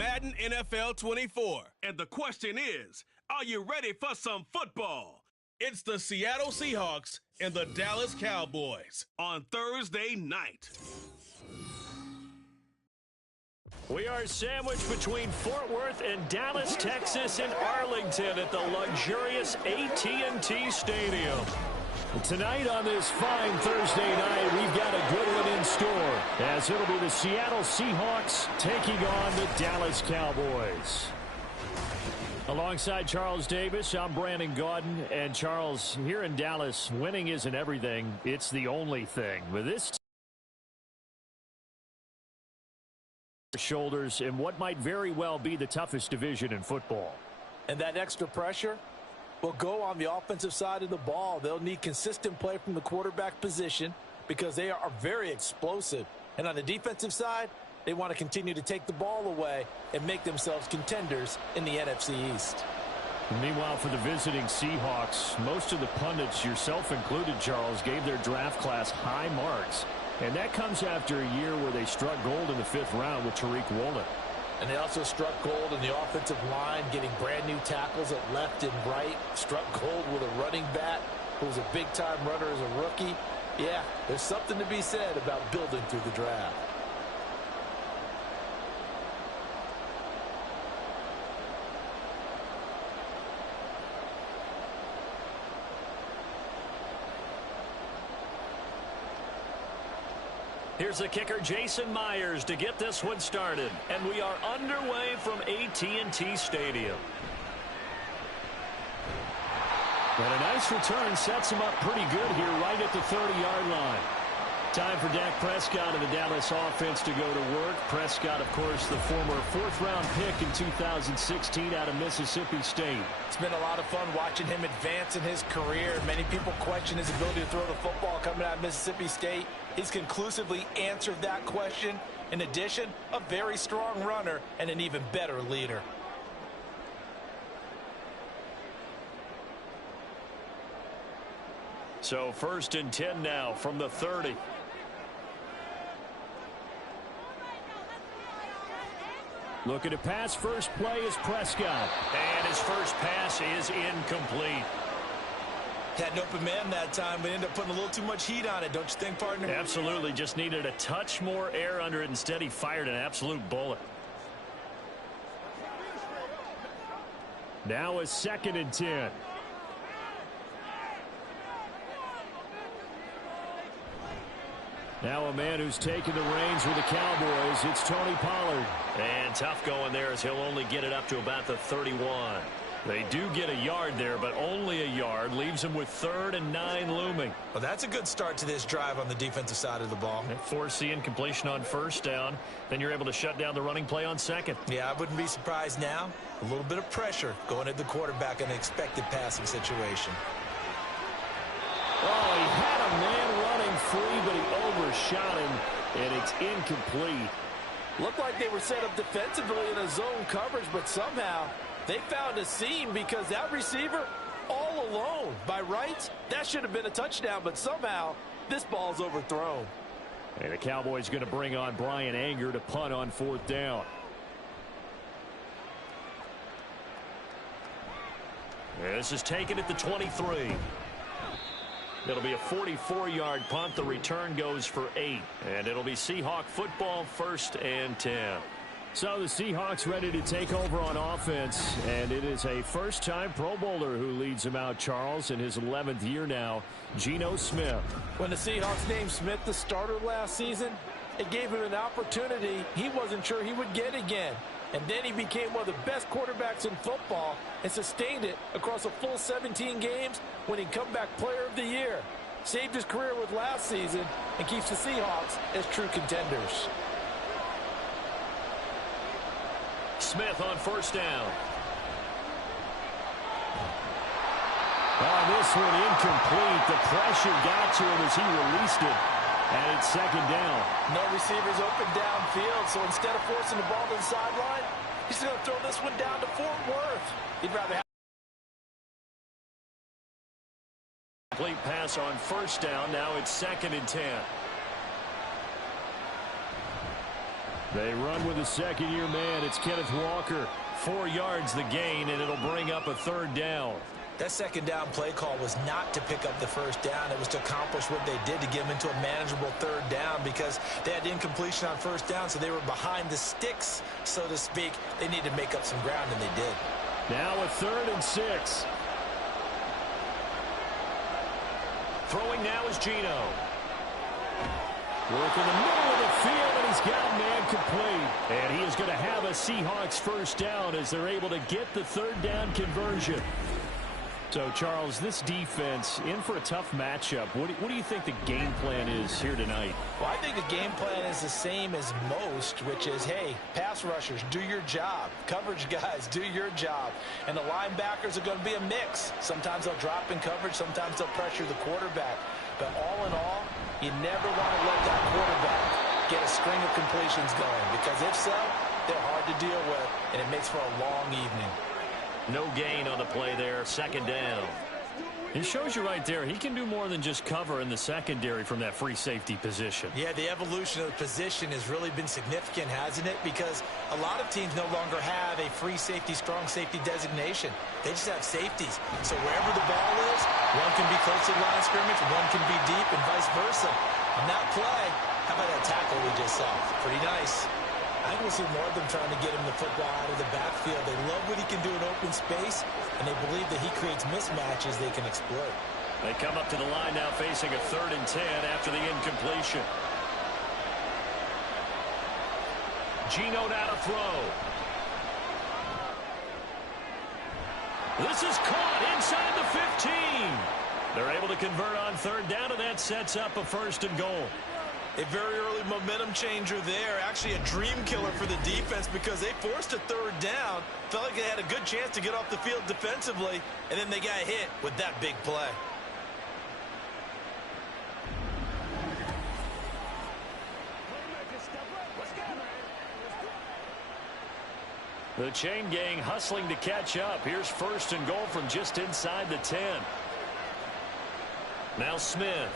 Madden NFL 24. And the question is, are you ready for some football? It's the Seattle Seahawks and the Dallas Cowboys on Thursday night. We are sandwiched between Fort Worth and Dallas, Texas, and Arlington at the luxurious AT&T Stadium. Tonight on this fine Thursday night, we've got a good one in store, as it'll be the Seattle Seahawks taking on the Dallas Cowboys. Alongside Charles Davis, I'm Brandon Gaudin. And Charles, here in Dallas, winning isn't everything. It's the only thing. With this shoulders in what might very well be the toughest division in football. And that extra pressure will go on the offensive side of the ball. They'll need consistent play from the quarterback position because they are very explosive. And on the defensive side, they want to continue to take the ball away and make themselves contenders in the NFC East. Meanwhile, for the visiting Seahawks, most of the pundits, yourself included, Charles, gave their draft class high marks. And that comes after a year where they struck gold in the 5th round with Tariq Woolen. And they also struck gold in the offensive line, getting brand new tackles at left and right. Struck gold with a running back who was a big-time runner as a rookie. Yeah, there's something to be said about building through the draft. Here's the kicker, Jason Myers, to get this one started. And we are underway from AT&T Stadium. And a nice return sets him up pretty good here right at the 30-yard line. Time for Dak Prescott of the Dallas offense to go to work. Prescott, of course, the former 4th-round pick in 2016 out of Mississippi State. It's been a lot of fun watching him advance in his career. Many people question his ability to throw the football coming out of Mississippi State. He's conclusively answered that question. In addition, a very strong runner and an even better leader. So 1st and 10 now from the 30. Looking to pass, first play is Prescott. And his first pass is incomplete. Had an open man that time, but ended up putting a little too much heat on it, don't you think, partner? Absolutely. Just needed a touch more air under it. Instead, he fired an absolute bullet. Now a 2nd and 10. Now a man who's taken the reins with the Cowboys, it's Tony Pollard. And tough going there as he'll only get it up to about the 31. They do get a yard there, but only a yard. Leaves them with 3rd and 9 looming. Well, that's a good start to this drive on the defensive side of the ball. Force the incompletion on 1st down. Then you're able to shut down the running play on 2nd. Yeah, I wouldn't be surprised now. A little bit of pressure going at the quarterback in an expected passing situation. Oh, he had a man running free, but he overshot him, and it's incomplete. Looked like they were set up defensively in a zone coverage, but somehow they found a seam because that receiver all alone. By rights, that should have been a touchdown, but somehow this ball's overthrown. And the Cowboys going to bring on Brian Anger to punt on 4th down. This is taken at the 23. It'll be a 44-yard punt. The return goes for 8. And it'll be Seahawk football, 1st and 10. So the Seahawks ready to take over on offense. And it is a first-time Pro Bowler who leads them out, Charles, in his 11th year now, Geno Smith. When the Seahawks named Smith the starter last season, it gave him an opportunity he wasn't sure he would get again. And then he became one of the best quarterbacks in football and sustained it across a full 17 games, winning comeback player of the year. Saved his career with last season and keeps the Seahawks as true contenders. Smith on 1st down. Oh, this one incomplete. The pressure got to him as he released it. And it's 2nd down. No receivers open downfield, so instead of forcing the ball to the sideline, he's going to throw this one down to Fort Worth. He'd rather have a complete pass on 1st down. Now it's 2nd and 10. They run with a second-year man. It's Kenneth Walker. 4 yards the gain, and it'll bring up a third down. That second down play call was not to pick up the first down. It was to accomplish what they did, to get them into a manageable third down, because they had incompletion on first down, so they were behind the sticks, so to speak. They needed to make up some ground, and they did. Now a 3rd and 6. Throwing now is Geno. Work in the middle of the field, and he's got a man complete. And he is going to have a Seahawks first down as they're able to get the third down conversion. So, Charles, this defense in for a tough matchup. What do you think the game plan is here tonight? Well, I think the game plan is the same as most, which is, hey, pass rushers, do your job. Coverage guys, do your job. And the linebackers are going to be a mix. Sometimes they'll drop in coverage. Sometimes they'll pressure the quarterback. But all in all, you never want to let that quarterback get a string of completions going, because if so, they're hard to deal with, and it makes for a long evening. No gain on the play there, 2nd down. It shows you right there, he can do more than just cover in the secondary from that free safety position. Yeah, the evolution of the position has really been significant, hasn't it? Because a lot of teams no longer have a free safety, strong safety designation. They just have safeties. So wherever the ball is, one can be close to the line of scrimmage, one can be deep, and vice versa. On that play, how about that tackle we just saw? Pretty nice. I think we'll see more of them trying to get him the football out of the backfield. They love what he can do in open space, and they believe that he creates mismatches they can exploit. They come up to the line now facing a 3rd and 10 after the incompletion. Geno now to throw. This is caught inside the 15. They're able to convert on 3rd down, and that sets up a 1st and goal. A very early momentum changer there. Actually a dream killer for the defense, because they forced a 3rd down. Felt like they had a good chance to get off the field defensively, and then they got hit with that big play. The chain gang hustling to catch up. Here's 1st and goal from just inside the 10. Now Smith.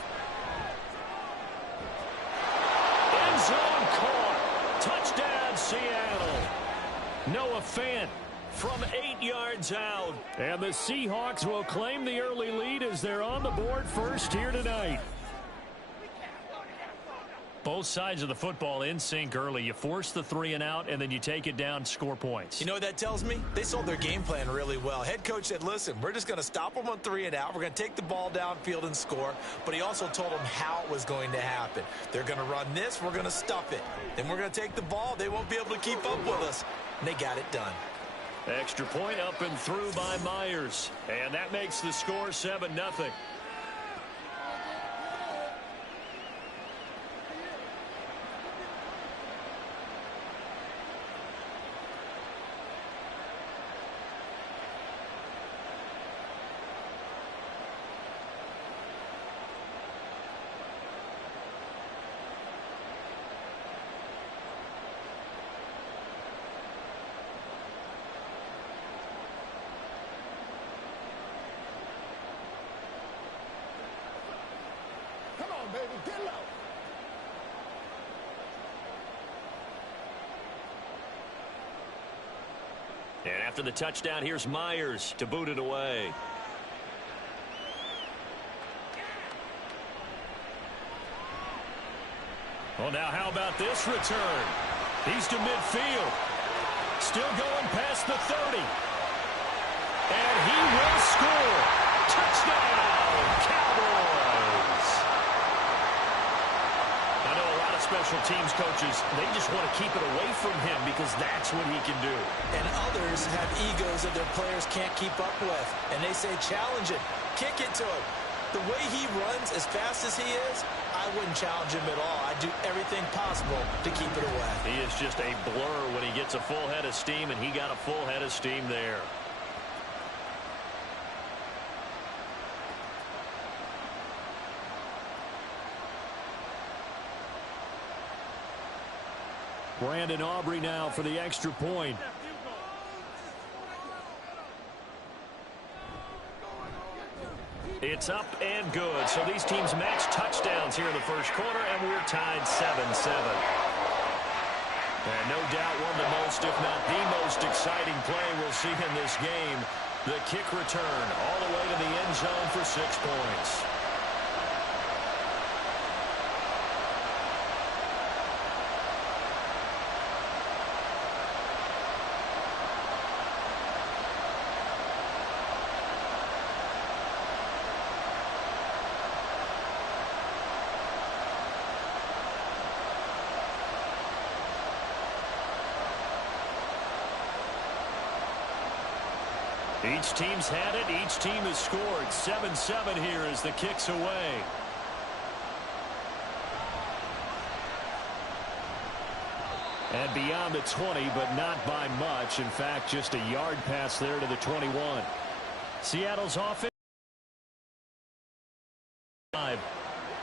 Zone caught. Touchdown, Seattle. Noah Fant from 8 yards out. And the Seahawks will claim the early lead as they're on the board first here tonight. Both sides of the football in sync early. You force the 3 and out, and then you take it down, score points. You know what that tells me? They sold their game plan really well. Head coach said, listen, we're just going to stop them on 3 and out. We're going to take the ball downfield and score. But he also told them how it was going to happen. They're going to run this. We're going to stuff it. Then we're going to take the ball. They won't be able to keep up with us. And they got it done. Extra point up and through by Myers. And that makes the score 7-0. Baby, get low. And after the touchdown, here's Myers to boot it away. Well, now how about this return? He's to midfield. Still going past the 30. And he will score. Touchdown, Cowboys. I know a lot of special teams coaches, they just want to keep it away from him because that's what he can do. And others have egos that their players can't keep up with. And they say, challenge it. Kick it to him. The way he runs as fast as he is, I wouldn't challenge him at all. I'd do everything possible to keep it away. He is just a blur when he gets a full head of steam, and he got a full head of steam there. Brandon Aubrey now for the extra point. It's up and good. So these teams match touchdowns here in the first quarter, and we're tied 7-7. And no doubt one of the most, if not the most exciting play we'll see in this game. The kick return all the way to the end zone for 6 points. Each team's had it. Each team has scored. 7-7 here as the kick's away. And beyond the 20, but not by much. In fact, just a yard pass there to the 21. Seattle's offense.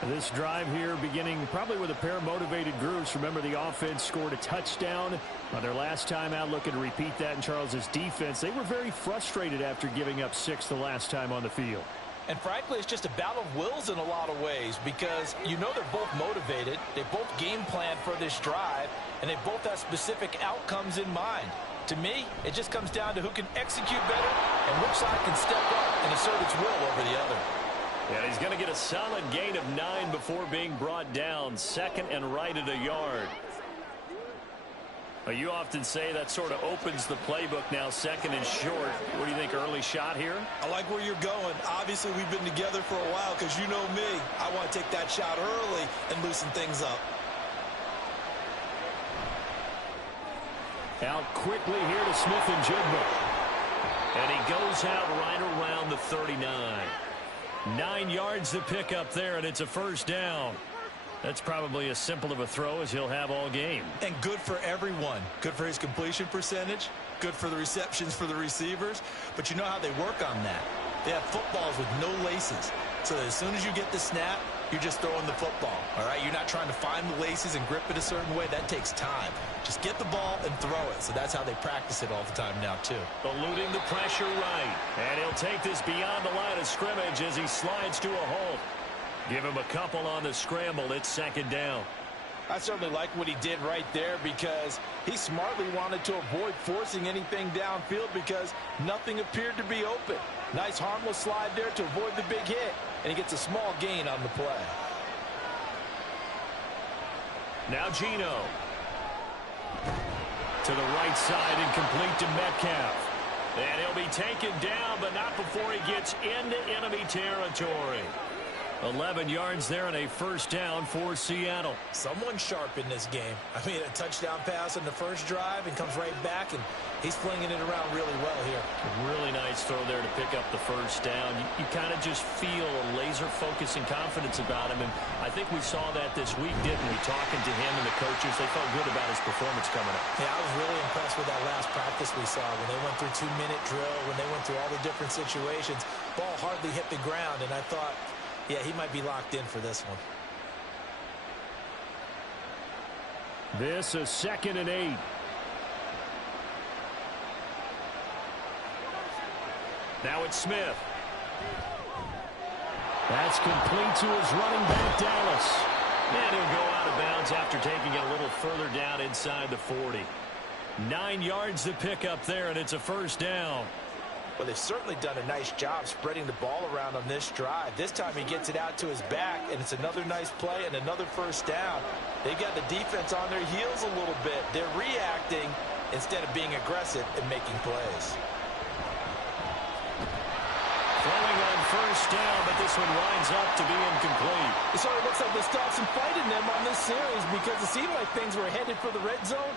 This drive here beginning probably with a pair of motivated groups. Remember, the offense scored a touchdown on their last time out. Looking to repeat that in Charles's defense. They were very frustrated after giving up 6 the last time on the field. And frankly, it's just a battle of wills in a lot of ways because you know they're both motivated. They both game plan for this drive, and they both have specific outcomes in mind. To me, it just comes down to who can execute better and which side can step up and assert its will over the other. And he's going to get a solid gain of 9 before being brought down. 2nd and right at a yard. You often say that sort of opens the playbook now, 2nd and short. What do you think, early shot here? I like where you're going. Obviously, we've been together for a while because you know me. I want to take that shot early and loosen things up. Out quickly here to Smith and Jigba. And he goes out right around the 39. 9 yards to pick up there, and it's a first down. That's probably as simple of a throw as he'll have all game. And good for everyone. Good for his completion percentage. Good for the receptions for the receivers. But you know how they work on that. They have footballs with no laces. So that as soon as you get the snap, you're just throwing the football. All right? You're not trying to find the laces and grip it a certain way. That takes time. Just get the ball and throw it. So that's how they practice it all the time now, too. Eluding the pressure right. And he'll take this beyond the line of scrimmage as he slides to a halt. Give him a couple on the scramble. It's 2nd down. I certainly like what he did right there because he smartly wanted to avoid forcing anything downfield because nothing appeared to be open. Nice harmless slide there to avoid the big hit, and he gets a small gain on the play. Now Geno. To the right side and complete to Metcalf. And he'll be taken down, but not before he gets into enemy territory. 11 yards there and a first down for Seattle. Someone sharp in this game. I mean, a touchdown pass in the first drive and comes right back, and he's flinging it around really well here. Really nice throw there to pick up the first down. You kind of just feel a laser focus and confidence about him, and I think we saw that this week, didn't we? Talking to him and the coaches, they felt good about his performance coming up. Yeah, I was really impressed with that last practice we saw when they went through 2-minute drill, when they went through all the different situations. Ball hardly hit the ground, and I thought, yeah, he might be locked in for this one. This is 2nd and 8. Now it's Smith. That's complete to his running back, Dallas. And he'll go out of bounds after taking it a little further down inside the 40. 9 yards to pick up there, and it's a first down. Well, they've certainly done a nice job spreading the ball around on this drive. This time he gets it out to his back, and it's another nice play and another first down. They've got the defense on their heels a little bit. They're reacting instead of being aggressive and making plays. Throwing on first down, but this one winds up to be incomplete. It sort of looks like they stopped some fight in them on this series because it seemed like things were headed for the red zone.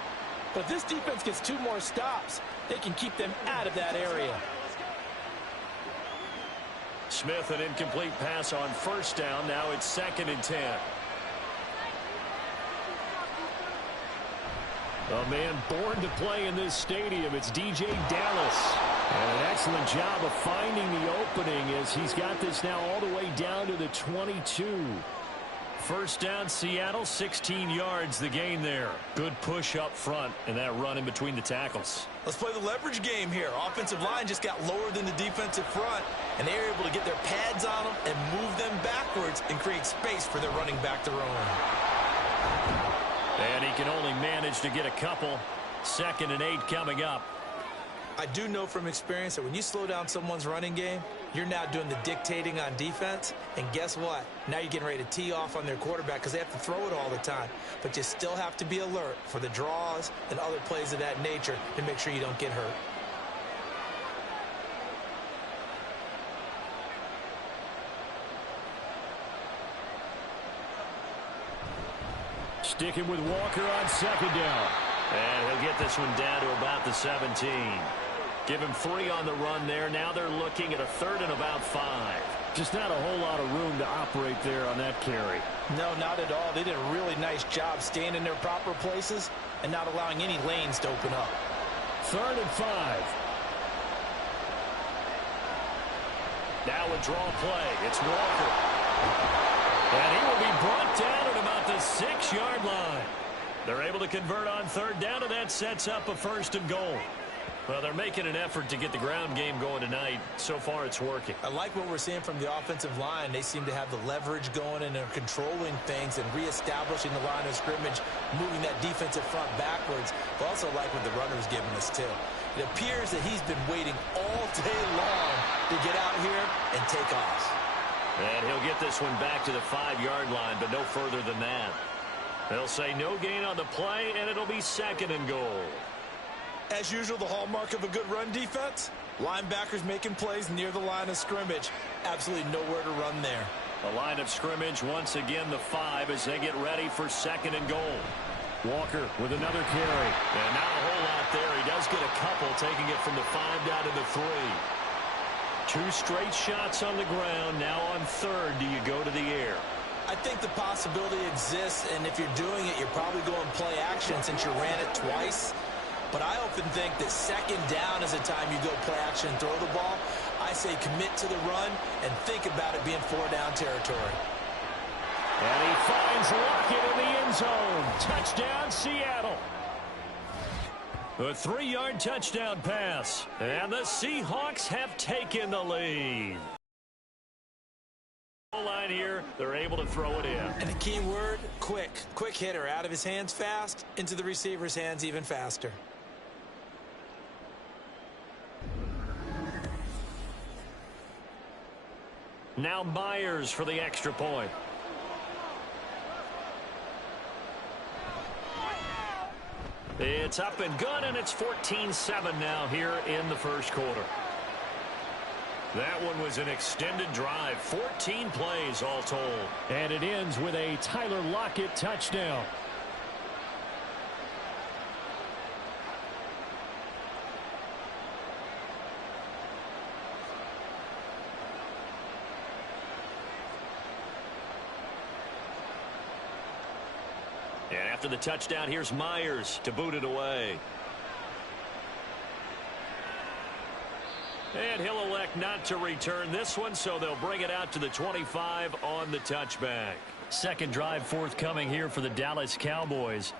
But if this defense gets 2 more stops, they can keep them out of that area. Smith, an incomplete pass on first down. Now it's 2nd and 10. A man born to play in this stadium. It's DJ Dallas. And an excellent job of finding the opening as he's got this now all the way down to the 22. First down, Seattle, 16 yards the gain there. Good push up front and that run in between the tackles. Let's play the leverage game here. Offensive line just got lower than the defensive front, and they were able to get their pads on them and move them backwards and create space for their running back to roam. And he can only manage to get a couple. 2nd and 8 coming up. I do know from experience that when you slow down someone's running game, you're now doing the dictating on defense. And guess what? Now you're getting ready to tee off on their quarterback because they have to throw it all the time. But you still have to be alert for the draws and other plays of that nature to make sure you don't get hurt. Sticking with Walker on 2nd down. And he'll get this one down to about the 17. Give him 3 on the run there. Now they're looking at a 3rd and about 5. Just not a whole lot of room to operate there on that carry. No, not at all. They did a really nice job staying in their proper places and not allowing any lanes to open up. 3rd and 5. Now a draw play. It's Walker. And he will be brought down at about the 6-yard line. They're able to convert on 3rd down, and that sets up a 1st and goal. Well, they're making an effort to get the ground game going tonight. So far, it's working. I like what we're seeing from the offensive line. They seem to have the leverage going, and they're controlling things and reestablishing the line of scrimmage, moving that defensive front backwards. But also like what the runner's giving us, too. It appears that he's been waiting all day long to get out here and take off. And he'll get this one back to the 5-yard line, but no further than that. They'll say no gain on the play, and it'll be 2nd and goal. As usual, the hallmark of a good run defense, linebackers making plays near the line of scrimmage. Absolutely nowhere to run there. The line of scrimmage, once again, the 5 as they get ready for 2nd and goal. Walker with another carry. And not a whole lot there. He does get a couple, taking it from the 5 down to the 3. 2 straight shots on the ground. Now on 3rd, do you go to the air? I think the possibility exists, and if you're doing it, you're probably going play action since you ran it twice. But I often think that 2nd down is the time you go play action and throw the ball. I say commit to the run and think about it being 4-down territory. And he finds Lockett in the end zone. Touchdown, Seattle. A 3-yard touchdown pass. And the Seahawks have taken the lead. Line here, they're able to throw it in. And the key word, quick. Quick hitter, out of his hands fast, into the receiver's hands even faster. Now Myers for the extra point. It's up and good, and it's 14-7 now here in the 1st quarter. That one was an extended drive, 14 plays all told. And it ends with a Tyler Lockett touchdown. And after the touchdown, here's Myers to boot it away. And he'll elect not to return this one, so they'll bring it out to the 25 on the touchback. 2nd drive forthcoming here for the Dallas Cowboys.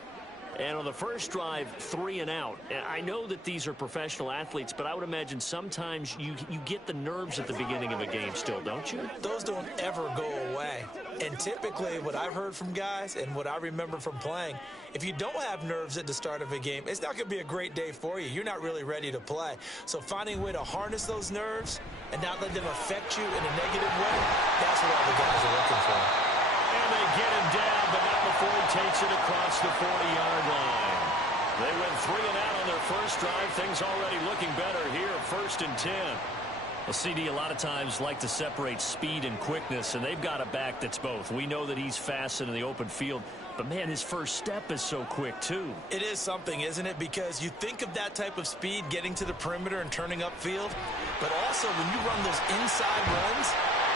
And on the first drive, 3 and out. And I know that these are professional athletes, but I would imagine sometimes you get the nerves at the beginning of a game still, don't you? Those don't ever go away. And typically what I've heard from guys and what I remember from playing, if you don't have nerves at the start of a game, it's not going to be a great day for you. You're not really ready to play. So finding a way to harness those nerves and not let them affect you in a negative way, that's what all the guys are looking for. And they get him down, but not before he takes it across the 40-yard line. They went 3 and out on their first drive. Things already looking better here, 1st and 10. Well, CD, a lot of times like to separate speed and quickness, and they've got a back that's both. We know that he's fast in the open field, but, man, his first step is so quick, too. It is something, isn't it? Because you think of that type of speed getting to the perimeter and turning upfield, but also when you run those inside runs,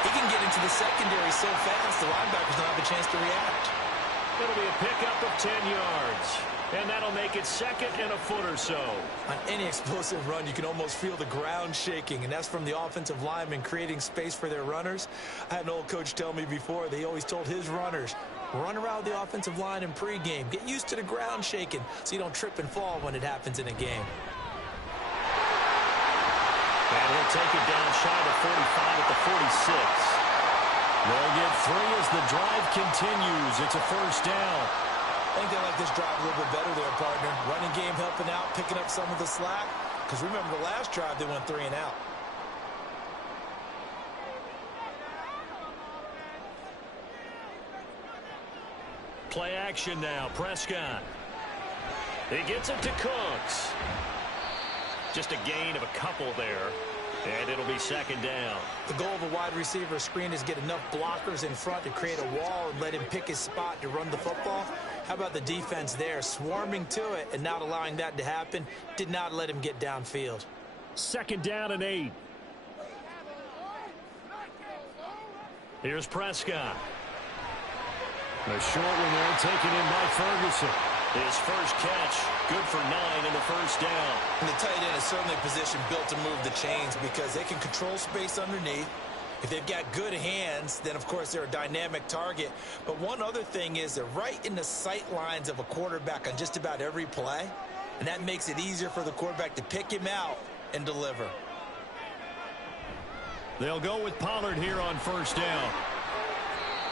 he can get into the secondary so fast the linebackers don't have a chance to react. It'll be a pickup of 10 yards. And that'll make it 2nd and a foot or so. On any explosive run, you can almost feel the ground shaking, and that's from the offensive linemen creating space for their runners. I had an old coach tell me before, they always told his runners, run around the offensive line in pregame. Get used to the ground shaking so you don't trip and fall when it happens in a game. And he'll take it down shy of 45 at the 46. They'll get 3 as the drive continues. It's a 1st down. I think they like this drive a little bit better there, partner. Running game helping out, picking up some of the slack. Because remember the last drive, they went 3 and out. Play action now. Prescott. He gets it to Cooks. Just a gain of a couple there. And it'll be second down. The goal of a wide receiver screen is get enough blockers in front to create a wall and let him pick his spot to run the football. How about the defense there, swarming to it and not allowing that to happen? Did not let him get downfield. Second down and 8. Here's Prescott. A short one there taken in by Ferguson. His first catch, good for 9 in the first down. And the tight end is certainly a position built to move the chains because they can control space underneath. If they've got good hands, then, of course, they're a dynamic target. But one other thing is they're right in the sight lines of a quarterback on just about every play, and that makes it easier for the quarterback to pick him out and deliver. They'll go with Pollard here on first down.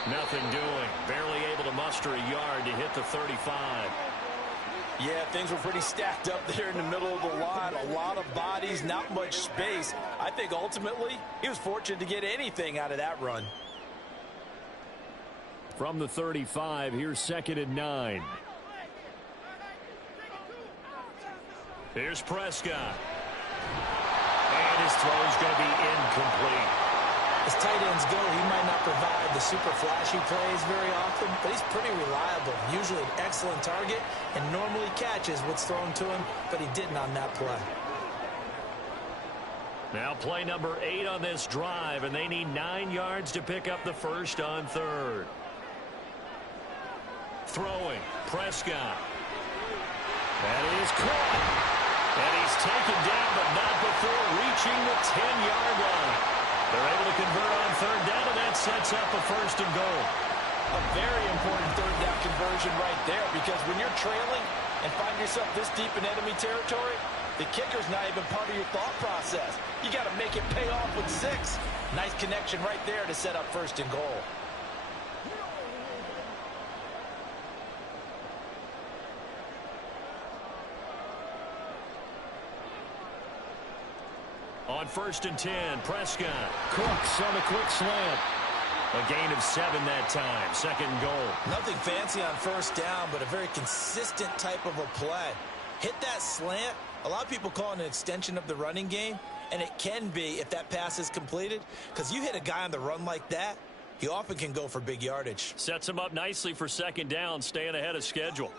Nothing doing. Barely able to muster a yard to hit the 35. Yeah, things were pretty stacked up there in the middle of the line. A lot of bodies, not much space. I think ultimately he was fortunate to get anything out of that run. From the 35, here's second and 9. Here's Prescott. And his throw's going to be incomplete. As tight ends go, he might not provide the super flashy plays very often, but he's pretty reliable. Usually an excellent target and normally catches what's thrown to him, but he didn't on that play. Now play number 8 on this drive, and they need 9 yards to pick up the first on third. Throwing, Prescott. That is caught. And he's taken down, but not before reaching the 10-yard line. They're able to convert on third down, and that sets up a first and goal. A very important third down conversion right there, because when you're trailing and find yourself this deep in enemy territory, the kicker's not even part of your thought process. You got to make it pay off with 6. Nice connection right there to set up first and goal. On first and 10, Prescott. Cooks on a quick slant. A gain of 7 that time. Second and goal. Nothing fancy on first down, but a very consistent type of a play. Hit that slant. A lot of people call it an extension of the running game, and it can be if that pass is completed, because you hit a guy on the run like that, he often can go for big yardage. Sets him up nicely for second down, staying ahead of schedule.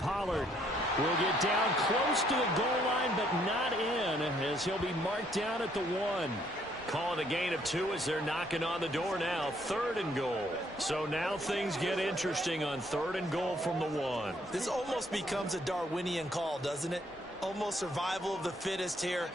Pollard will get down close to the goal line, but not in, as he'll be marked down at the 1. Calling a gain of 2 as they're knocking on the door now. Third and goal. So now things get interesting on third and goal from the 1. This almost becomes a Darwinian call, doesn't it? Almost survival of the fittest here.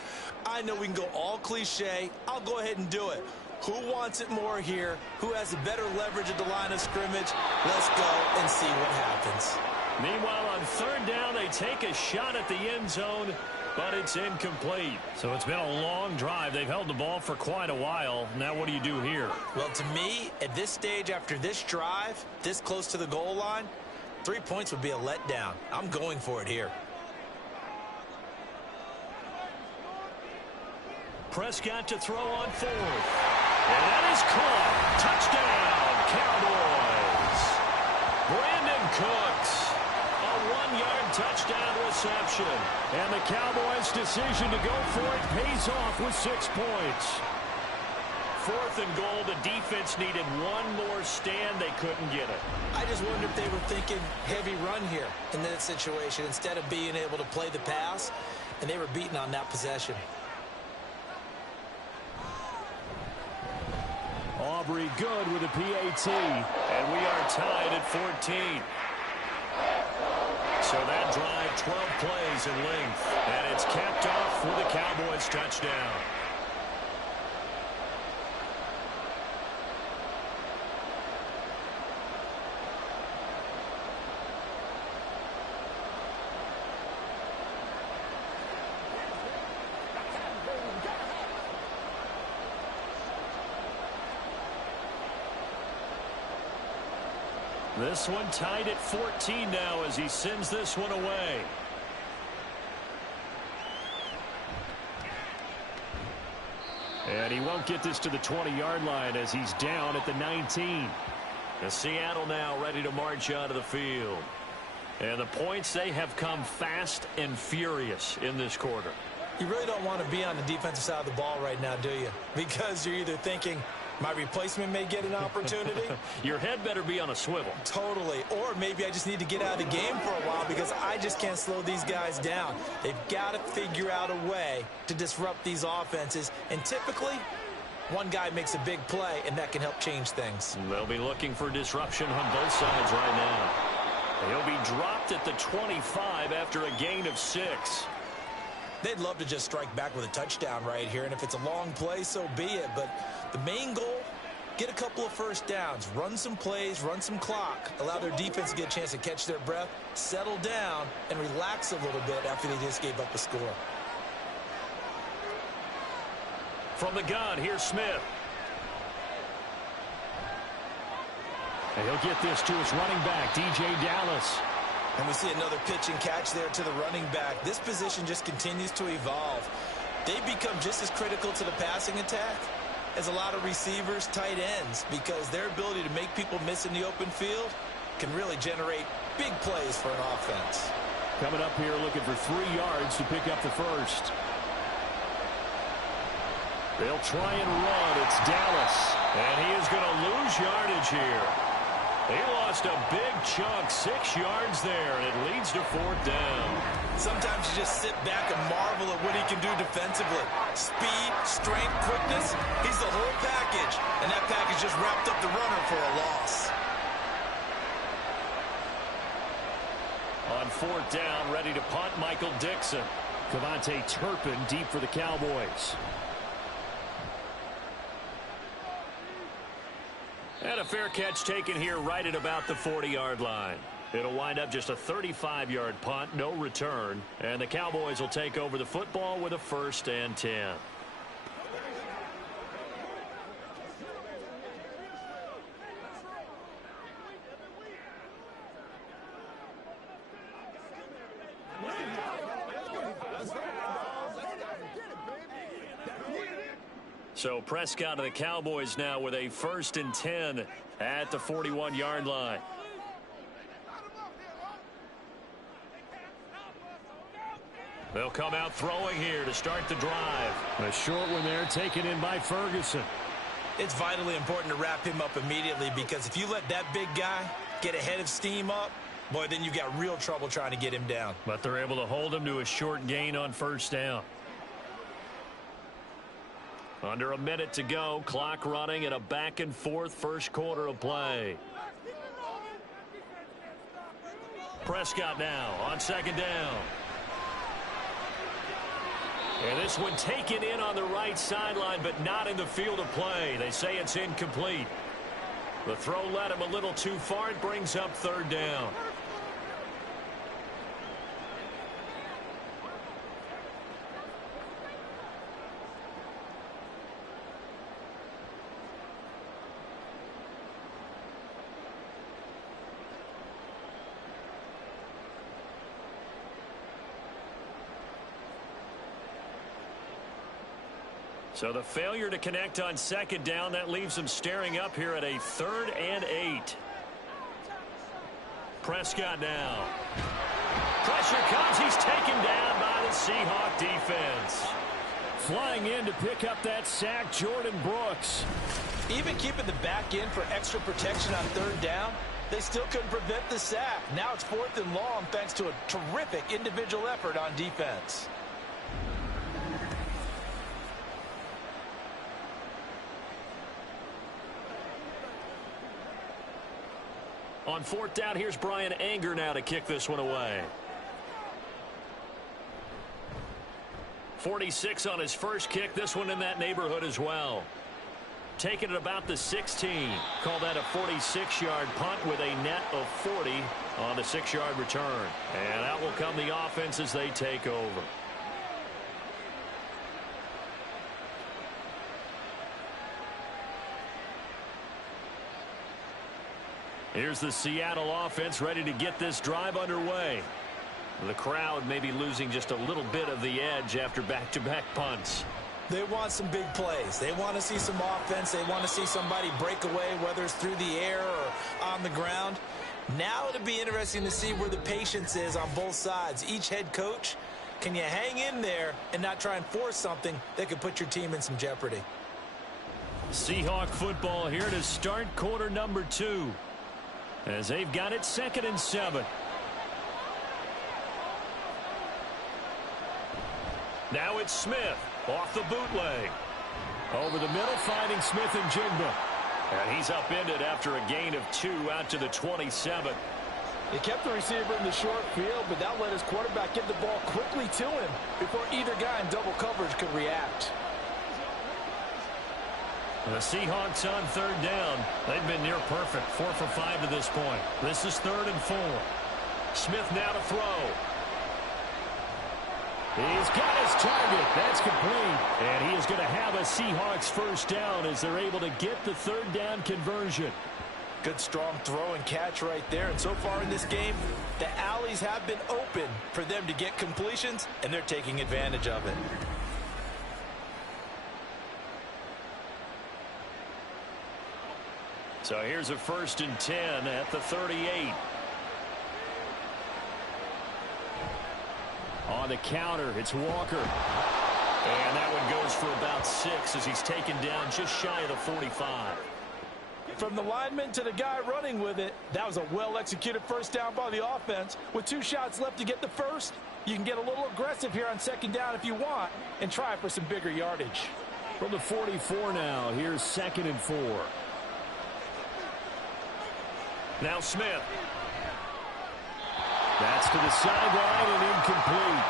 I know we can go all cliche. I'll go ahead and do it. Who wants it more here? Who has the better leverage at the line of scrimmage? Let's go and see what happens. Meanwhile, on third down, they take a shot at the end zone, but it's incomplete. So it's been a long drive. They've held the ball for quite a while. Now what do you do here? Well, to me, at this stage, after this drive, this close to the goal line, 3 points would be a letdown. I'm going for it here. Prescott to throw on fourth. And that is caught. Touchdown, Cowboys. Brandon Cooks. A 1-yard touchdown reception. And the Cowboys' decision to go for it pays off with 6 points. Fourth and goal, the defense needed one more stand. They couldn't get it. I just wonder if they were thinking heavy run here in that situation instead of being able to play the pass, and they were beaten on that possession. Aubrey good with a PAT. And we are tied at 14. So that drive, 12 plays in length. And it's capped off with a Cowboys touchdown. This one tied at 14 now as he sends this one away. And he won't get this to the 20-yard line as he's down at the 19. And Seattle now ready to march out of the field. And the points, they have come fast and furious in this quarter. You really don't want to be on the defensive side of the ball right now, do you? Because you're either thinking, my replacement may get an opportunity. Your head better be on a swivel. Totally. Or maybe I just need to get out of the game for a while because I just can't slow these guys down. They've got to figure out a way to disrupt these offenses. And typically, one guy makes a big play, and that can help change things. They'll be looking for disruption on both sides right now. He'll be dropped at the 25 after a gain of 6. They'd love to just strike back with a touchdown right here, and if it's a long play, so be it. But the main goal, get a couple of first downs, run some plays, run some clock, allow their defense to get a chance to catch their breath, settle down, and relax a little bit after they just gave up a score. From the gun, here's Smith. And he'll get this to his running back, DJ Dallas. And we see another pitch and catch there to the running back. This position just continues to evolve. They become just as critical to the passing attack as a lot of receivers, tight ends, because their ability to make people miss in the open field can really generate big plays for an offense. Coming up here looking for 3 yards to pick up the first. They'll try and run. It's Dallas. And he is going to lose yardage here. He lost a big chunk, 6 yards there, and it leads to 4th down. Sometimes you just sit back and marvel at what he can do defensively. Speed, strength, quickness, he's the whole package. And that package just wrapped up the runner for a loss. On 4th down, ready to punt, Michael Dixon. Cavante Turpin deep for the Cowboys. And a fair catch taken here right at about the 40-yard line. It'll wind up just a 35-yard punt, no return. And the Cowboys will take over the football with a 1st and 10. So Prescott of the Cowboys now with a 1st and 10 at the 41-yard line. They'll come out throwing here to start the drive. A short one there taken in by Ferguson. It's vitally important to wrap him up immediately because if you let that big guy get ahead of steam up, boy, then you've got real trouble trying to get him down. But they're able to hold him to a short gain on 1st down. Under a minute to go, clock running in a back-and-forth first quarter of play. Prescott now on 2nd down. And this one taken in on the right sideline, but not in the field of play. They say it's incomplete. The throw led him a little too far. It brings up 3rd down. So the failure to connect on 2nd down, that leaves them staring up here at a 3rd and 8. Prescott now. Pressure comes. He's taken down by the Seahawk defense. Flying in to pick up that sack, Jordan Brooks. Even keeping the back end for extra protection on 3rd down, they still couldn't prevent the sack. Now it's 4th and long thanks to a terrific individual effort on defense. On 4th down, here's Brian Anger now to kick this one away. 46 on his first kick. This one in that neighborhood as well. Taking it about the 16. Call that a 46-yard punt with a net of 40 on the 6-yard return. And out will come the offense as they take over. Here's the Seattle offense ready to get this drive underway. The crowd may be losing just a little bit of the edge after back-to-back punts. They want some big plays. They want to see some offense. They want to see somebody break away, whether it's through the air or on the ground. Now it'll be interesting to see where the patience is on both sides. Each head coach, can you hang in there and not try and force something that could put your team in some jeopardy? Seahawk football here to start quarter number 2. As they've got it 2nd and 7. Now it's Smith off the bootleg. Over the middle, finding Smith and Jigba. And he's upended after a gain of 2 out to the 27. He kept the receiver in the short field, but that let his quarterback get the ball quickly to him before either guy in double coverage could react. The Seahawks on 3rd down. They've been near perfect, 4 for 5 to this point. This is 3rd and 4. Smith now to throw. He's got his target. That's complete. And he is going to have a Seahawks first down as they're able to get the 3rd down conversion. Good strong throw and catch right there. And so far in this game, the alleys have been open for them to get completions, and they're taking advantage of it. So here's a 1st and 10 at the 38. On the counter, it's Walker. And that one goes for about 6 as he's taken down just shy of the 45. From the lineman to the guy running with it, that was a well-executed first down by the offense. With 2 shots left to get the first, you can get a little aggressive here on 2nd down if you want and try for some bigger yardage. From the 44 now, here's 2nd and 4. Now Smith. That's to the sideline and incomplete.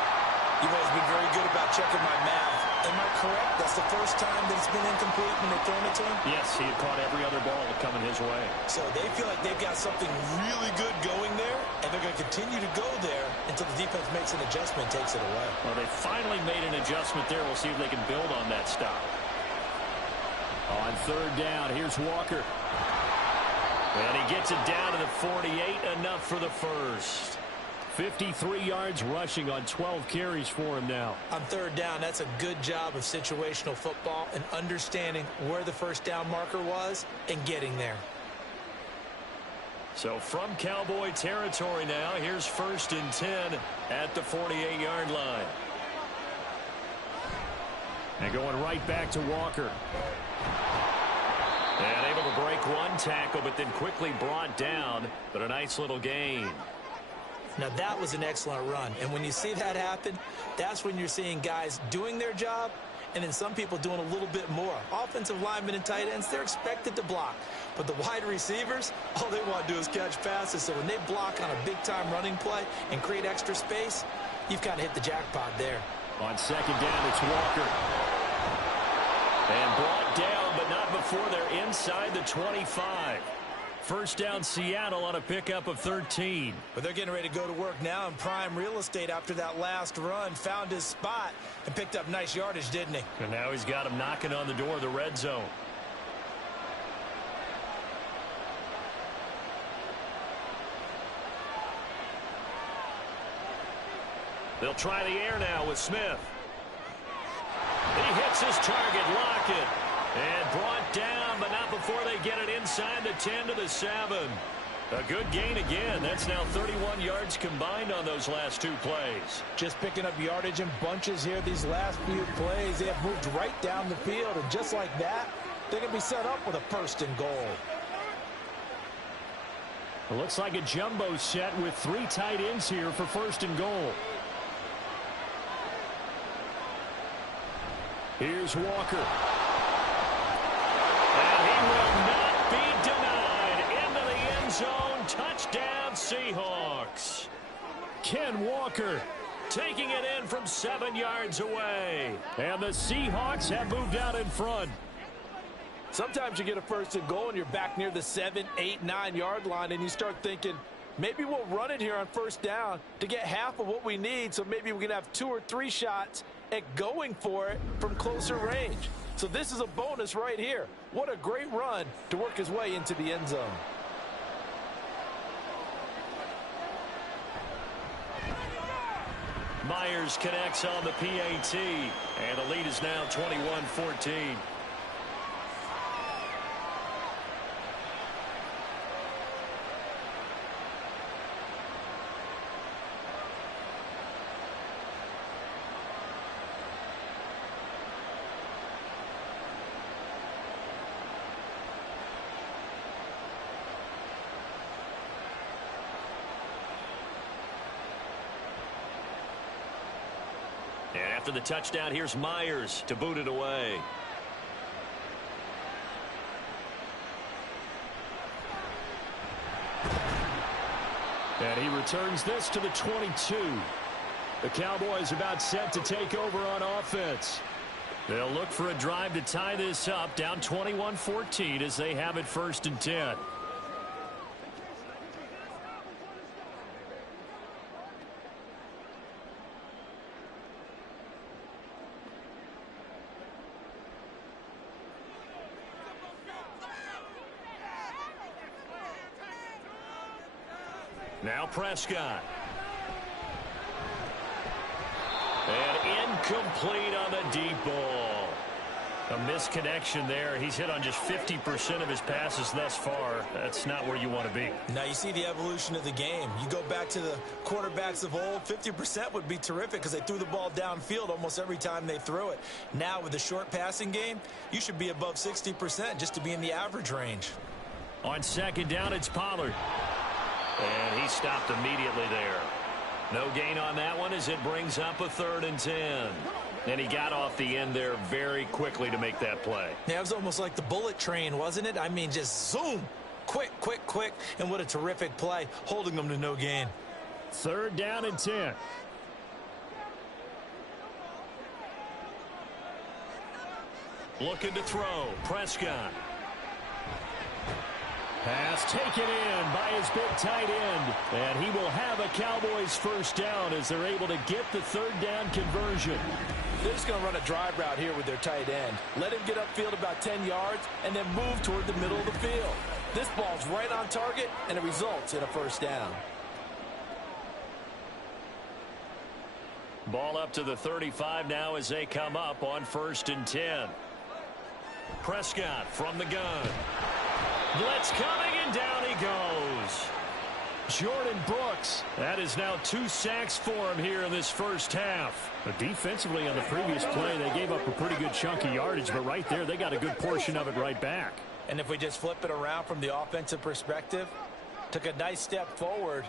You've always been very good about checking my math. Am I correct? That's the first time that it's been incomplete when they've thrown it to him? Yes, he had caught every other ball coming his way. So they feel like they've got something really good going there, and they're going to continue to go there until the defense makes an adjustment and takes it away. Well, they finally made an adjustment there. We'll see if they can build on that stop. On 3rd down, here's Walker. And he gets it down to the 48, enough for the first. 53 yards rushing on 12 carries for him now. On 3rd down, that's a good job of situational football and understanding where the first down marker was and getting there. So from Cowboy territory now, here's 1st and 10 at the 48-yard line. And going right back to Walker. And able to break 1 tackle, but then quickly brought down. But a nice little gain. Now, that was an excellent run. And when you see that happen, that's when you're seeing guys doing their job and then some people doing a little bit more. Offensive linemen and tight ends, they're expected to block. But the wide receivers, all they want to do is catch passes. So when they block on a big-time running play and create extra space, you've kind of hit the jackpot there. On 2nd down, it's Walker. And brought down, but not before they're inside the 25. First down, Seattle on a pickup of 13. But they're getting ready to go to work now in prime real estate after that last run. Found his spot and picked up nice yardage, didn't he? And now he's got him knocking on the door of the red zone. They'll try the air now with Smith. He hits his target, Lockett. And brought down, but not before they get it inside the 10 to the 7. A good gain again. That's now 31 yards combined on those last 2 plays. Just picking up yardage in bunches here these last few plays. They have moved right down the field, and just like that, they're going to be set up with a 1st and goal. It looks like a jumbo set with 3 tight ends here for 1st and goal. Here's Walker. And he will not be denied. Into the end zone. Touchdown, Seahawks. Ken Walker taking it in from 7 yards away. And the Seahawks have moved out in front. Sometimes you get a 1st and goal and you're back near the 7, 8, 9 yard line and you start thinking, maybe we'll run it here on 1st down to get half of what we need, so maybe we can have 2 or 3 shots at going for it from closer range. So this is a bonus right here. What a great run to work his way into the end zone. Myers connects on the PAT, and the lead is now 21-14. And after the touchdown, here's Myers to boot it away. And he returns this to the 22. The Cowboys about set to take over on offense. They'll look for a drive to tie this up, down 21-14 as they have it 1st and 10. Now Prescott. And incomplete on the deep ball. A misconnection there. He's hit on just 50% of his passes thus far. That's not where you want to be. Now you see the evolution of the game. You go back to the quarterbacks of old, 50% would be terrific because they threw the ball downfield almost every time they threw it. Now with the short passing game, you should be above 60% just to be in the average range. On 2nd down, it's Pollard. And he stopped immediately there. No gain on that one as it brings up a 3rd and 10. And he got off the end there very quickly to make that play. Yeah, it was almost like the bullet train, wasn't it? I mean, just zoom. Quick, quick, quick. And what a terrific play, holding them to no gain. 3rd down and 10. Looking to throw. Prescott. Pass taken in by his big tight end. And he will have a Cowboys 1st down as they're able to get the 3rd down conversion. They're just going to run a drive route here with their tight end. Let him get upfield about 10 yards and then move toward the middle of the field. This ball's right on target, and it results in a 1st down. Ball up to the 35 now as they come up on 1st and 10. Prescott from the gun. Blitz coming, and down he goes. Jordan Brooks. That is now 2 sacks for him here in this 1st half. But defensively on the previous play, they gave up a pretty good chunk of yardage, but right there, they got a good portion of it right back. And if we just flip it around from the offensive perspective, took a nice step forward,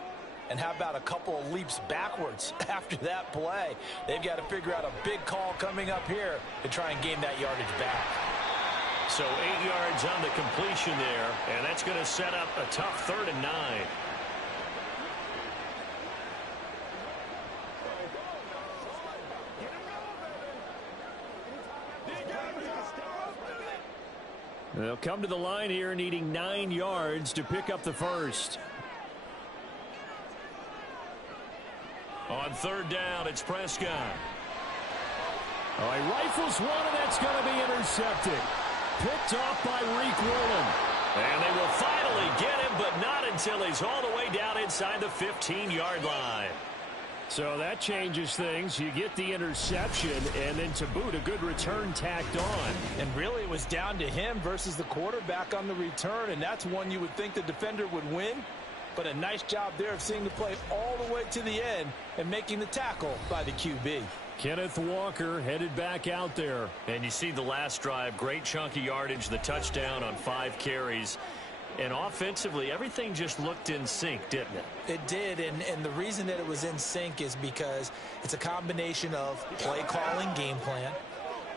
and how about a couple of leaps backwards after that play? They've got to figure out a big call coming up here to try and gain that yardage back. So 8 yards on the completion there, and that's going to set up a tough 3rd and 9. They'll come to the line here needing 9 yards to pick up the 1st. On 3rd down, it's Prescott. Oh, he rifles one, and that's going to be intercepted. Picked off by Reek Willen. And they will finally get him, but not until he's all the way down inside the 15-yard line. So that changes things. You get the interception, and then to boot, a good return tacked on. And really, it was down to him versus the quarterback on the return, and that's one you would think the defender would win. But a nice job there of seeing the play all the way to the end and making the tackle by the QB. Kenneth Walker headed back out there. And you see the last drive, great chunky yardage, the touchdown on 5 carries. And offensively, everything just looked in sync, didn't it? It did, and the reason that it was in sync is because it's a combination of play calling, game plan,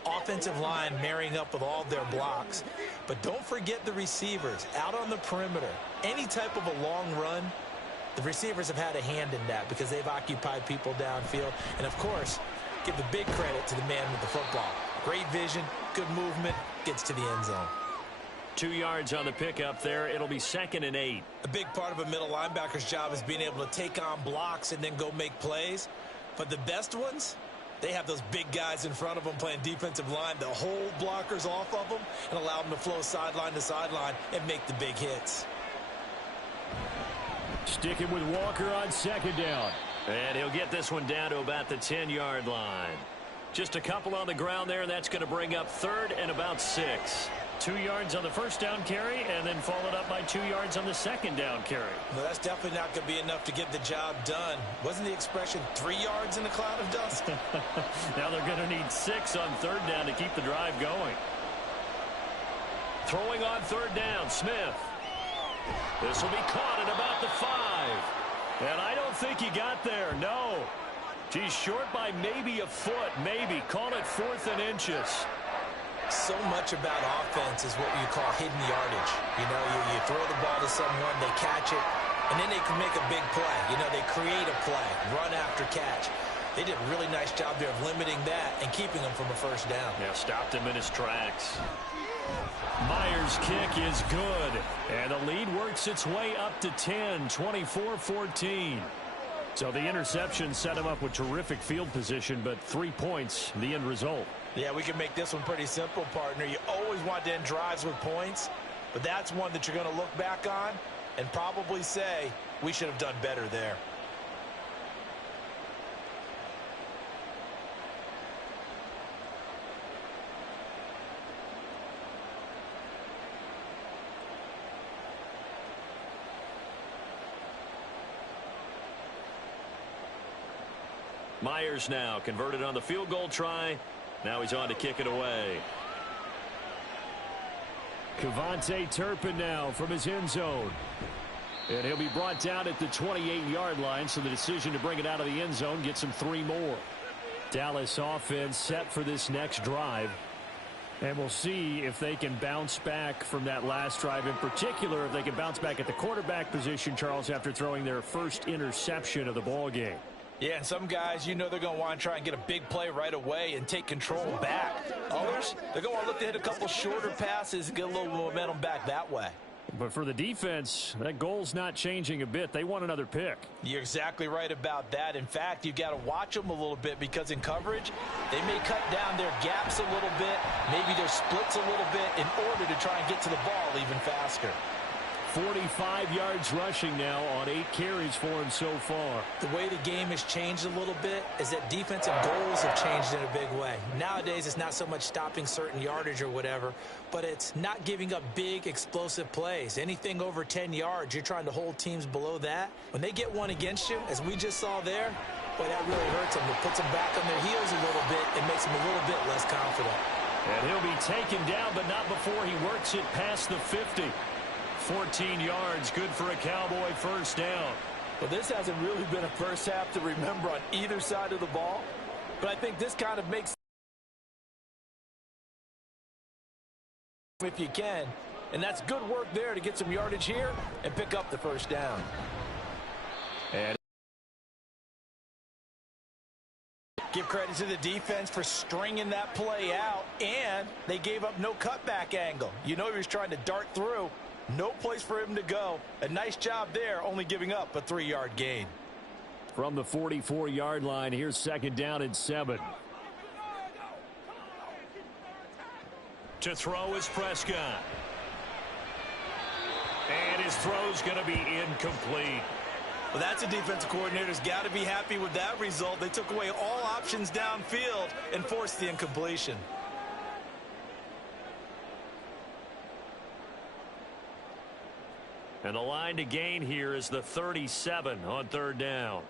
offensive line marrying up with all their blocks. But don't forget the receivers out on the perimeter. Any type of a long run, the receivers have had a hand in that because they've occupied people downfield. And, of course, give the big credit to the man with the football. Great vision, good movement, gets to the end zone. 2 yards on the pickup there. It'll be 2nd and 8. A big part of a middle linebacker's job is being able to take on blocks and then go make plays. But the best ones, they have those big guys in front of them playing defensive line to hold blockers off of them and allow them to flow sideline to sideline and make the big hits. Sticking with Walker on 2nd down. And he'll get this one down to about the 10-yard line. Just a couple on the ground there, and that's going to bring up 3rd and about 6. 2 yards on the first down carry, and then followed up by 2 yards on the second down carry. Well, that's definitely not going to be enough to get the job done. Wasn't the expression 3 yards in a cloud of dust? Now they're going to need 6 on 3rd down to keep the drive going. Throwing on 3rd down, Smith. This will be caught at about the 5. And I don't think he got there, no. He's short by maybe a foot, maybe. Call it 4th and inches. So much about offense is what you call hidden yardage. You know, you throw the ball to someone, they catch it, and then they can make a big play. You know, they create a play, run after catch. They did a really nice job there of limiting that and keeping him from a first down. Yeah, stopped him in his tracks. Myers' kick is good, and the lead works its way up to 10, 24-14. So the interception set him up with terrific field position, but 3 points, the end result. Yeah, we can make this one pretty simple, partner. You always want to end drives with points, but that's one that you're going to look back on and probably say, we should have done better there. Myers now converted on the field goal try. Now he's on to kick it away. Kevontae Turpin now from his end zone. And he'll be brought down at the 28-yard line, so the decision to bring it out of the end zone gets him 3 more. Dallas offense set for this next drive. And we'll see if they can bounce back from that last drive. In particular, if they can bounce back at the quarterback position, Charles, after throwing their first interception of the ball game. Yeah, and some guys, you know they're going to want to try and get a big play right away and take control back. Others, they're going to want to look to hit a couple shorter passes and get a little momentum back that way. But for the defense, that goal's not changing a bit. They want another pick. You're exactly right about that. In fact, you've got to watch them a little bit because in coverage, they may cut down their gaps a little bit, maybe their splits a little bit in order to try and get to the ball even faster. 45 yards rushing now on 8 carries for him so far. The way the game has changed a little bit is that defensive goals have changed in a big way. Nowadays, it's not so much stopping certain yardage or whatever, but it's not giving up big, explosive plays. Anything over 10 yards, you're trying to hold teams below that. When they get one against you, as we just saw there, boy, that really hurts them. It puts them back on their heels a little bit and makes them a little bit less confident. And he'll be taken down, but not before he works it past the 50. 14 yards, good for a Cowboy first down. Well, this hasn't really been a first half to remember on either side of the ball, but I think this kind of makes if you can, and that's good work there to get some yardage here and pick up the first down. And give credit to the defense for stringing that play out, and they gave up no cutback angle. You know he was trying to dart through. No place for him to go. A nice job there, only giving up a 3-yard gain. From the 44-yard line, here's 2nd down and 7. To throw is Prescott. And his throw's going to be incomplete. Well, that's a defensive coordinator's got to be happy with that result. They took away all options downfield and forced the incompletion. And the line to gain here is the 37 on 3rd down.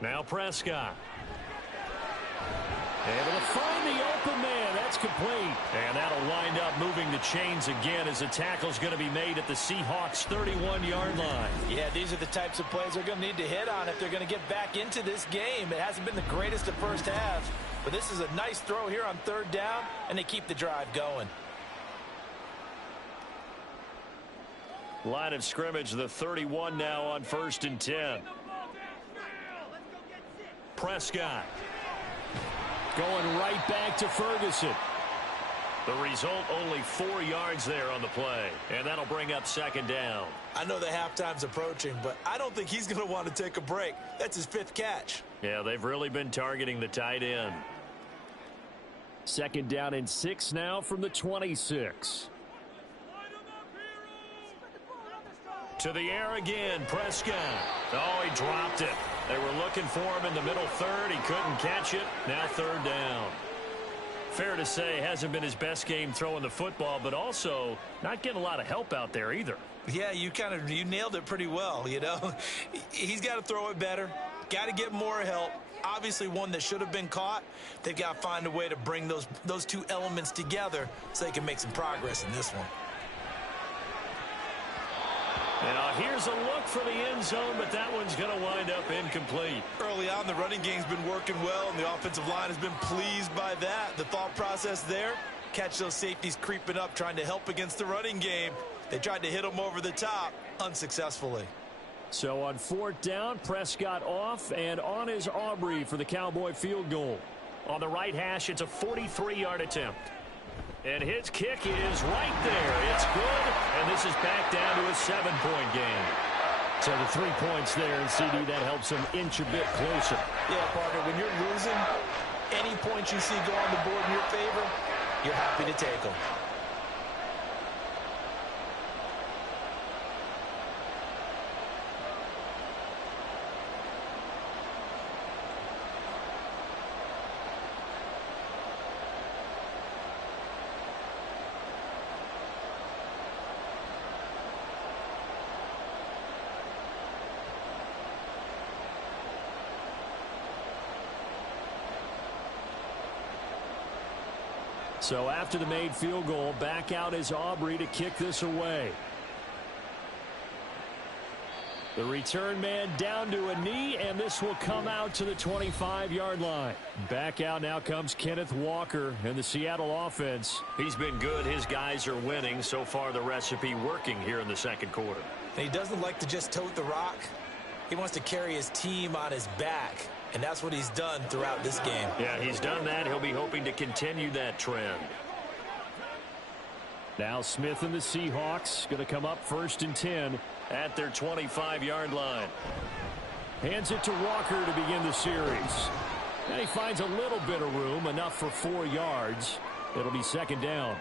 Now Prescott. Able to find the open man. That's complete. And that'll wind up moving the chains again as the tackle's going to be made at the Seahawks 31-yard line. Yeah, these are the types of plays they're going to need to hit on if they're going to get back into this game. It hasn't been the greatest of first halves, but this is a nice throw here on 3rd down, and they keep the drive going. Line of scrimmage, the 31 now on 1st and 10. Prescott going right back to Ferguson. The result, only 4 yards there on the play, and that'll bring up 2nd down. I know the halftime's approaching, but I don't think he's going to want to take a break. That's his 5th catch. Yeah, they've really been targeting the tight end. 2nd down and 6 now from the 26. To the air again, Prescott. Oh, he dropped it. They were looking for him in the middle third. He couldn't catch it. Now third down. Fair to say, hasn't been his best game throwing the football, but also not getting a lot of help out there either. Yeah, you nailed it pretty well, you know. He's got to throw it better. Got to get more help. Obviously one that should have been caught. They've got to find a way to bring those two elements together so they can make some progress in this one. Now here's a look for the end zone, but that one's going to wind up incomplete. Early on, the running game's been working well, and the offensive line has been pleased by that. The thought process there, catch those safeties creeping up, trying to help against the running game. They tried to hit them over the top, unsuccessfully. So on fourth down, Prescott off, and on is Aubrey for the Cowboy field goal. On the right hash, it's a 43-yard attempt. And his kick is right there. It's good, and this is back down to a 7-point game. So the 3 points there, and CD, that helps him inch a bit closer. Yeah, partner, when you're losing, any points you see go on the board in your favor, you're happy to take them. So after the made field goal, back out is Aubrey to kick this away. The return man down to a knee, and this will come out to the 25-yard line. Back out now comes Kenneth Walker and the Seattle offense. He's been good. His guys are winning. So far, the recipe working here in the second quarter. And he doesn't like to just tote the rock. He wants to carry his team on his back. And that's what he's done throughout this game. Yeah, he's done that. He'll be hoping to continue that trend. Now Smith and the Seahawks going to come up 1st and 10 at their 25-yard line. Hands it to Walker to begin the series. And he finds a little bit of room, enough for 4 yards. It'll be 2nd down.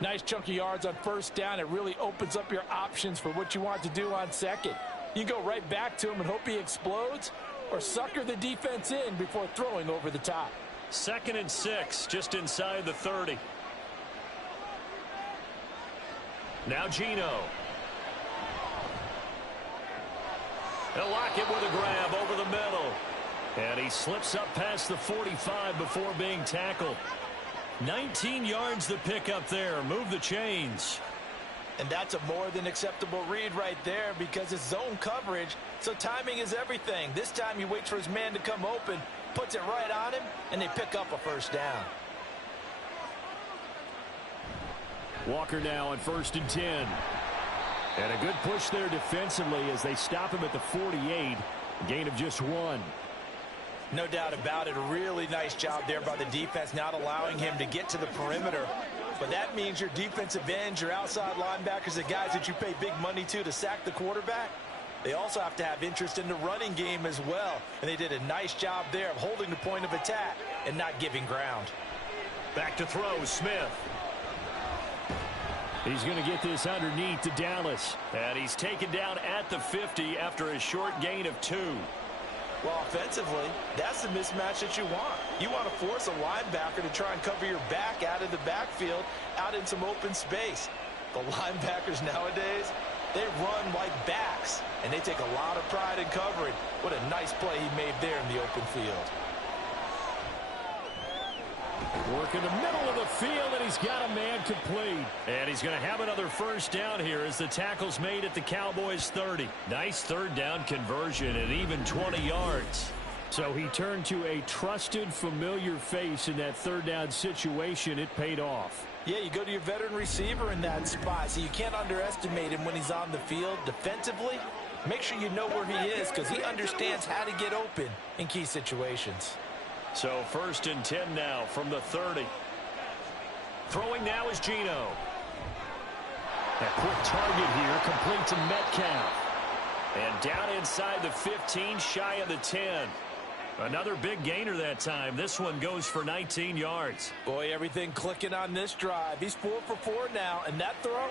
Nice chunky yards on 1st down. It really opens up your options for what you want to do on 2nd. You go right back to him and hope he explodes, or sucker the defense in before throwing over the top. 2nd and 6, just inside the 30. Now Geno. He'll lock it with a grab over the middle. And he slips up past the 45 before being tackled. 19 yards to pick up there. Move the chains. And that's a more than acceptable read right there because it's zone coverage, so timing is everything. This time he waits for his man to come open, puts it right on him, and they pick up a 1st down. Walker now on 1st and 10. And a good push there defensively as they stop him at the 48. Gain of just 1. No doubt about it. A really nice job there by the defense, not allowing him to get to the perimeter. But that means your defensive ends, your outside linebackers, the guys that you pay big money to sack the quarterback, they also have to have interest in the running game as well. And they did a nice job there of holding the point of attack and not giving ground. Back to throw, Smith. He's going to get this underneath to Dallas. And he's taken down at the 50 after a short gain of 2. Well, offensively, that's the mismatch that you want. You want to force a linebacker to try and cover your back out of the backfield, out in some open space. The linebackers nowadays, they run like backs, and they take a lot of pride in covering. What a nice play he made there in the open field. Work in the middle of the field, and he's got a man complete. And he's going to have another 1st down here as the tackle's made at the Cowboys 30. Nice 3rd down conversion and even 20 yards. So he turned to a trusted, familiar face in that 3rd down situation. It paid off. Yeah, you go to your veteran receiver in that spot, so you can't underestimate him when he's on the field. Defensively, make sure you know where he is because he understands how to get open in key situations. So 1st and 10 now from the 30. Throwing now is Geno. A quick target here, complete to Metcalf. And down inside the 15, shy of the 10. Another big gainer that time. This one goes for 19 yards. Boy, everything clicking on this drive. He's 4 for 4 now, and that throw,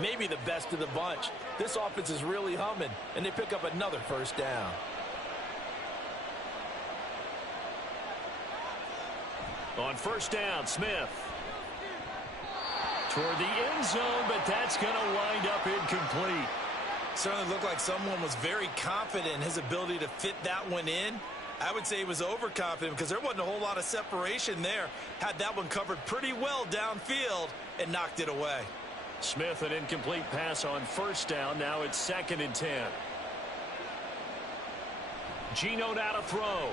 maybe the best of the bunch. This offense is really humming, and they pick up another first down. On first down, Smith. Toward the end zone, but that's going to wind up incomplete. Certainly looked like someone was very confident in his ability to fit that one in. I would say he was overconfident because there wasn't a whole lot of separation there. Had that one covered pretty well downfield and knocked it away. Smith, an incomplete pass on first down. Now it's 2nd and 10. Geno now to throw.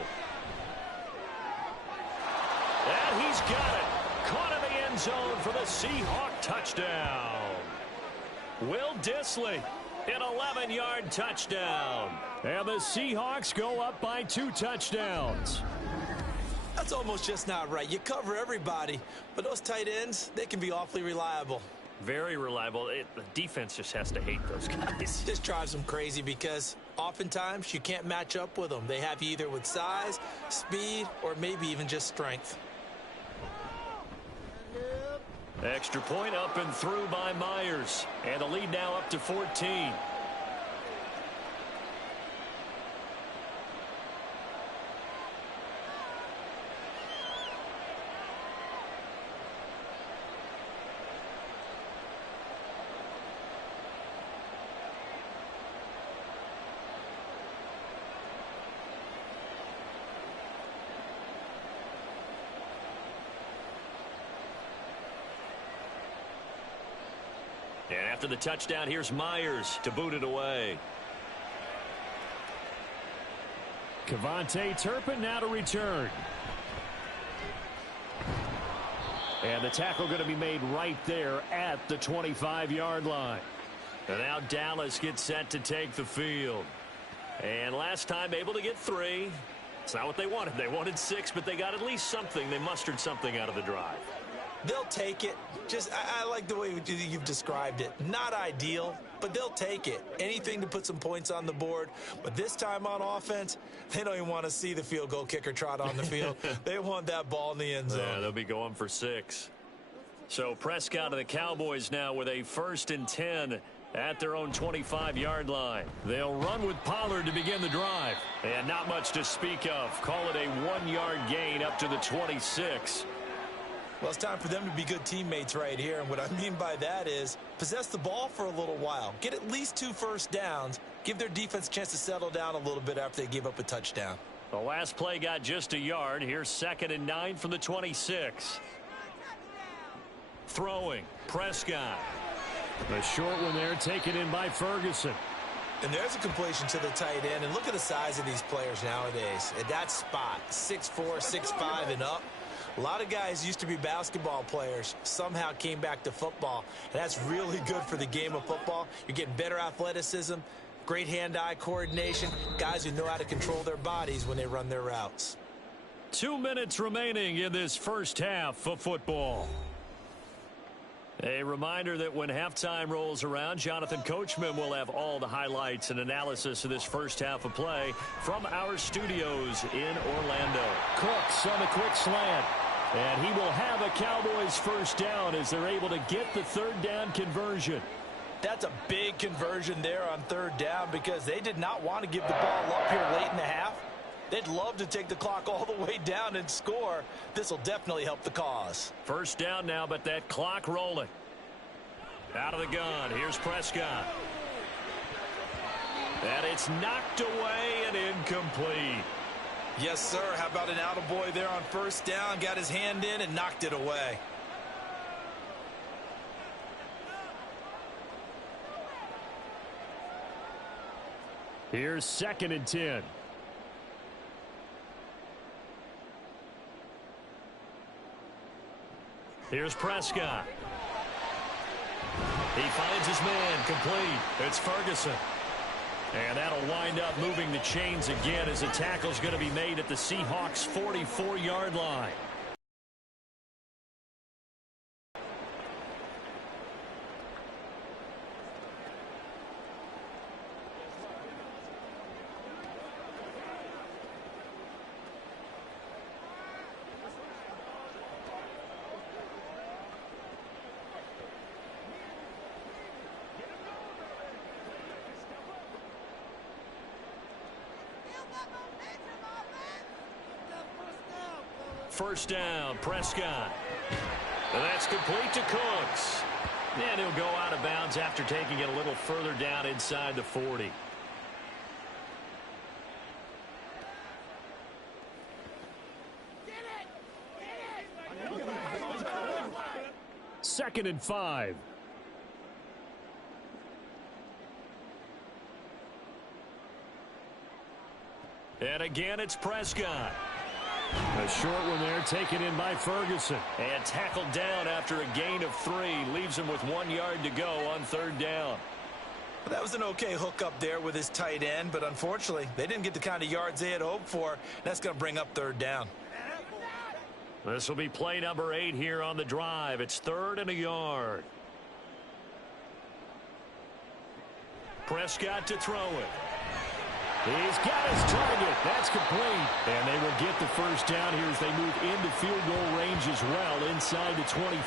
And he's got it. Caught in the end zone for the Seahawk touchdown. Will Dissly, an 11-yard touchdown. And the Seahawks go up by 2 touchdowns. That's almost just not right. You cover everybody, but those tight ends, they can be awfully reliable. Very reliable. The defense just has to hate those guys. Just drives them crazy because oftentimes you can't match up with them. They have you either with size, speed, or maybe even just strength. Extra point up and through by Myers. And the lead now up to 14. And after the touchdown, here's Myers to boot it away. Kevontae Turpin now to return. And the tackle going to be made right there at the 25-yard line. And now Dallas gets set to take the field. And last time able to get 3. It's not what they wanted. They wanted 6, but they got at least something. They mustered something out of the drive. They'll take it. I like the way you've described it. Not ideal, but they'll take it. Anything to put some points on the board. But this time on offense, they don't even want to see the field goal kicker trot on the field. They want that ball in the end zone. Yeah, they'll be going for 6. So Prescott and the Cowboys now with a 1st and 10 at their own 25-yard line. They'll run with Pollard to begin the drive. And not much to speak of. Call it a 1-yard gain up to the 26. Well, it's time for them to be good teammates right here. And what I mean by that is possess the ball for a little while. Get at least 2 first downs. Give their defense a chance to settle down a little bit after they give up a touchdown. The last play got just a yard. Here's 2nd and 9 from the 26. Throwing. Prescott. The short one there taken in by Ferguson. And there's a completion to the tight end. And look at the size of these players nowadays. At that spot, 6'4", 6'5", and up. A lot of guys used to be basketball players, somehow came back to football. And that's really good for the game of football. You're getting better athleticism, great hand-eye coordination, guys who know how to control their bodies when they run their routes. 2 minutes remaining in this first half of football. A reminder that when halftime rolls around, Jonathan Coachman will have all the highlights and analysis of this first half of play from our studios in Orlando. Cooks on the quick slant. And he will have a Cowboys first down as they're able to get the 3rd down conversion. That's a big conversion there on 3rd down because they did not want to give the ball up here late in the half. They'd love to take the clock all the way down and score. This will definitely help the cause. First down now, but that clock rolling. Out of the gun. Here's Prescott. And it's knocked away and incomplete. Yes, sir. How about an attaboy there on first down? Got his hand in and knocked it away. Here's 2nd and 10. Here's Prescott. He finds his man complete. It's Ferguson. And that'll wind up moving the chains again as the tackle's going to be made at the Seahawks' 44-yard line. First down, Prescott. And that's complete to Cooks. And he'll go out of bounds after taking it a little further down inside the 40. Second and 5. And again, it's Prescott. A short one there, taken in by Ferguson. And tackled down after a gain of 3. Leaves him with 1 yard to go on third down. Well, that was an okay hook up there with his tight end, but unfortunately, they didn't get the kind of yards they had hoped for. That's going to bring up third down. This will be play number 8 here on the drive. It's 3rd and a yard. Prescott to throw it. He's got his target. That's complete. And they will get the first down here as they move into field goal range as well inside the 25.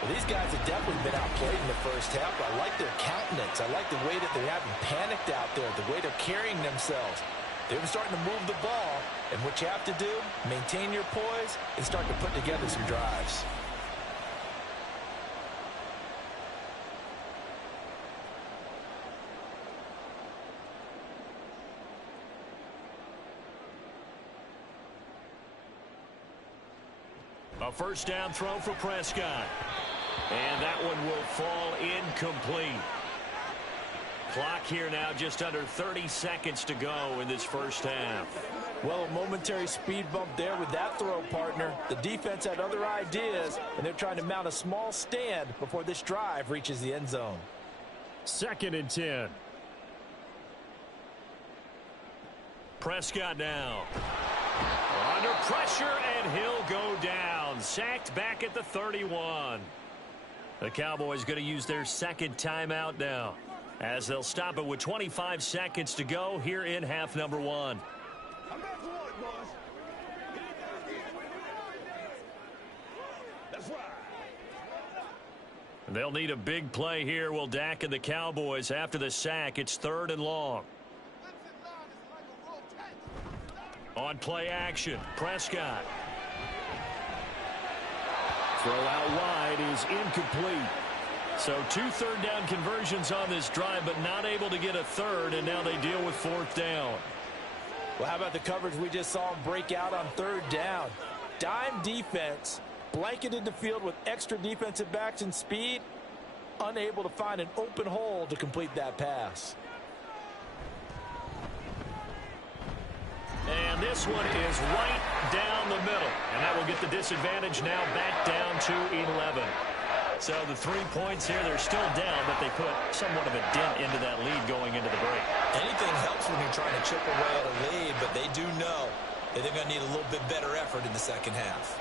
Well, these guys have definitely been outplayed in the first half. I like their countenance. I like the way that they haven't panicked out there, the way they're carrying themselves. They've been starting to move the ball. And what you have to do, maintain your poise and start to put together some drives. A first down throw for Prescott. And that one will fall incomplete. Clock here now just under 30 seconds to go in this first half. Well, a momentary speed bump there with that throw, partner. The defense had other ideas, and they're trying to mount a small stand before this drive reaches the end zone. 2nd and 10. Prescott now. Under pressure, and he'll go down. Sacked back at the 31. The Cowboys going to use their second timeout now, as they'll stop it with 25 seconds to go here in half number 1. I'm back for what, boys? That's right. They'll need a big play here, will Dak and the Cowboys after the sack. It's 3rd and long. On play action, Prescott. Throw out wide is incomplete. So 2 third-down conversions on this drive, but not able to get a third, and now they deal with 4th down. Well, how about the coverage we just saw him break out on 3rd down? Dime defense, blanketed the field with extra defensive backs and speed, unable to find an open hole to complete that pass. And this one is right down the middle. And that will get the disadvantage now back down to 11. So the 3 points here, they're still down, but they put somewhat of a dent into that lead going into the break. Anything helps when you're trying to chip away at a lead, but they do know that they're going to need a little bit better effort in the second half.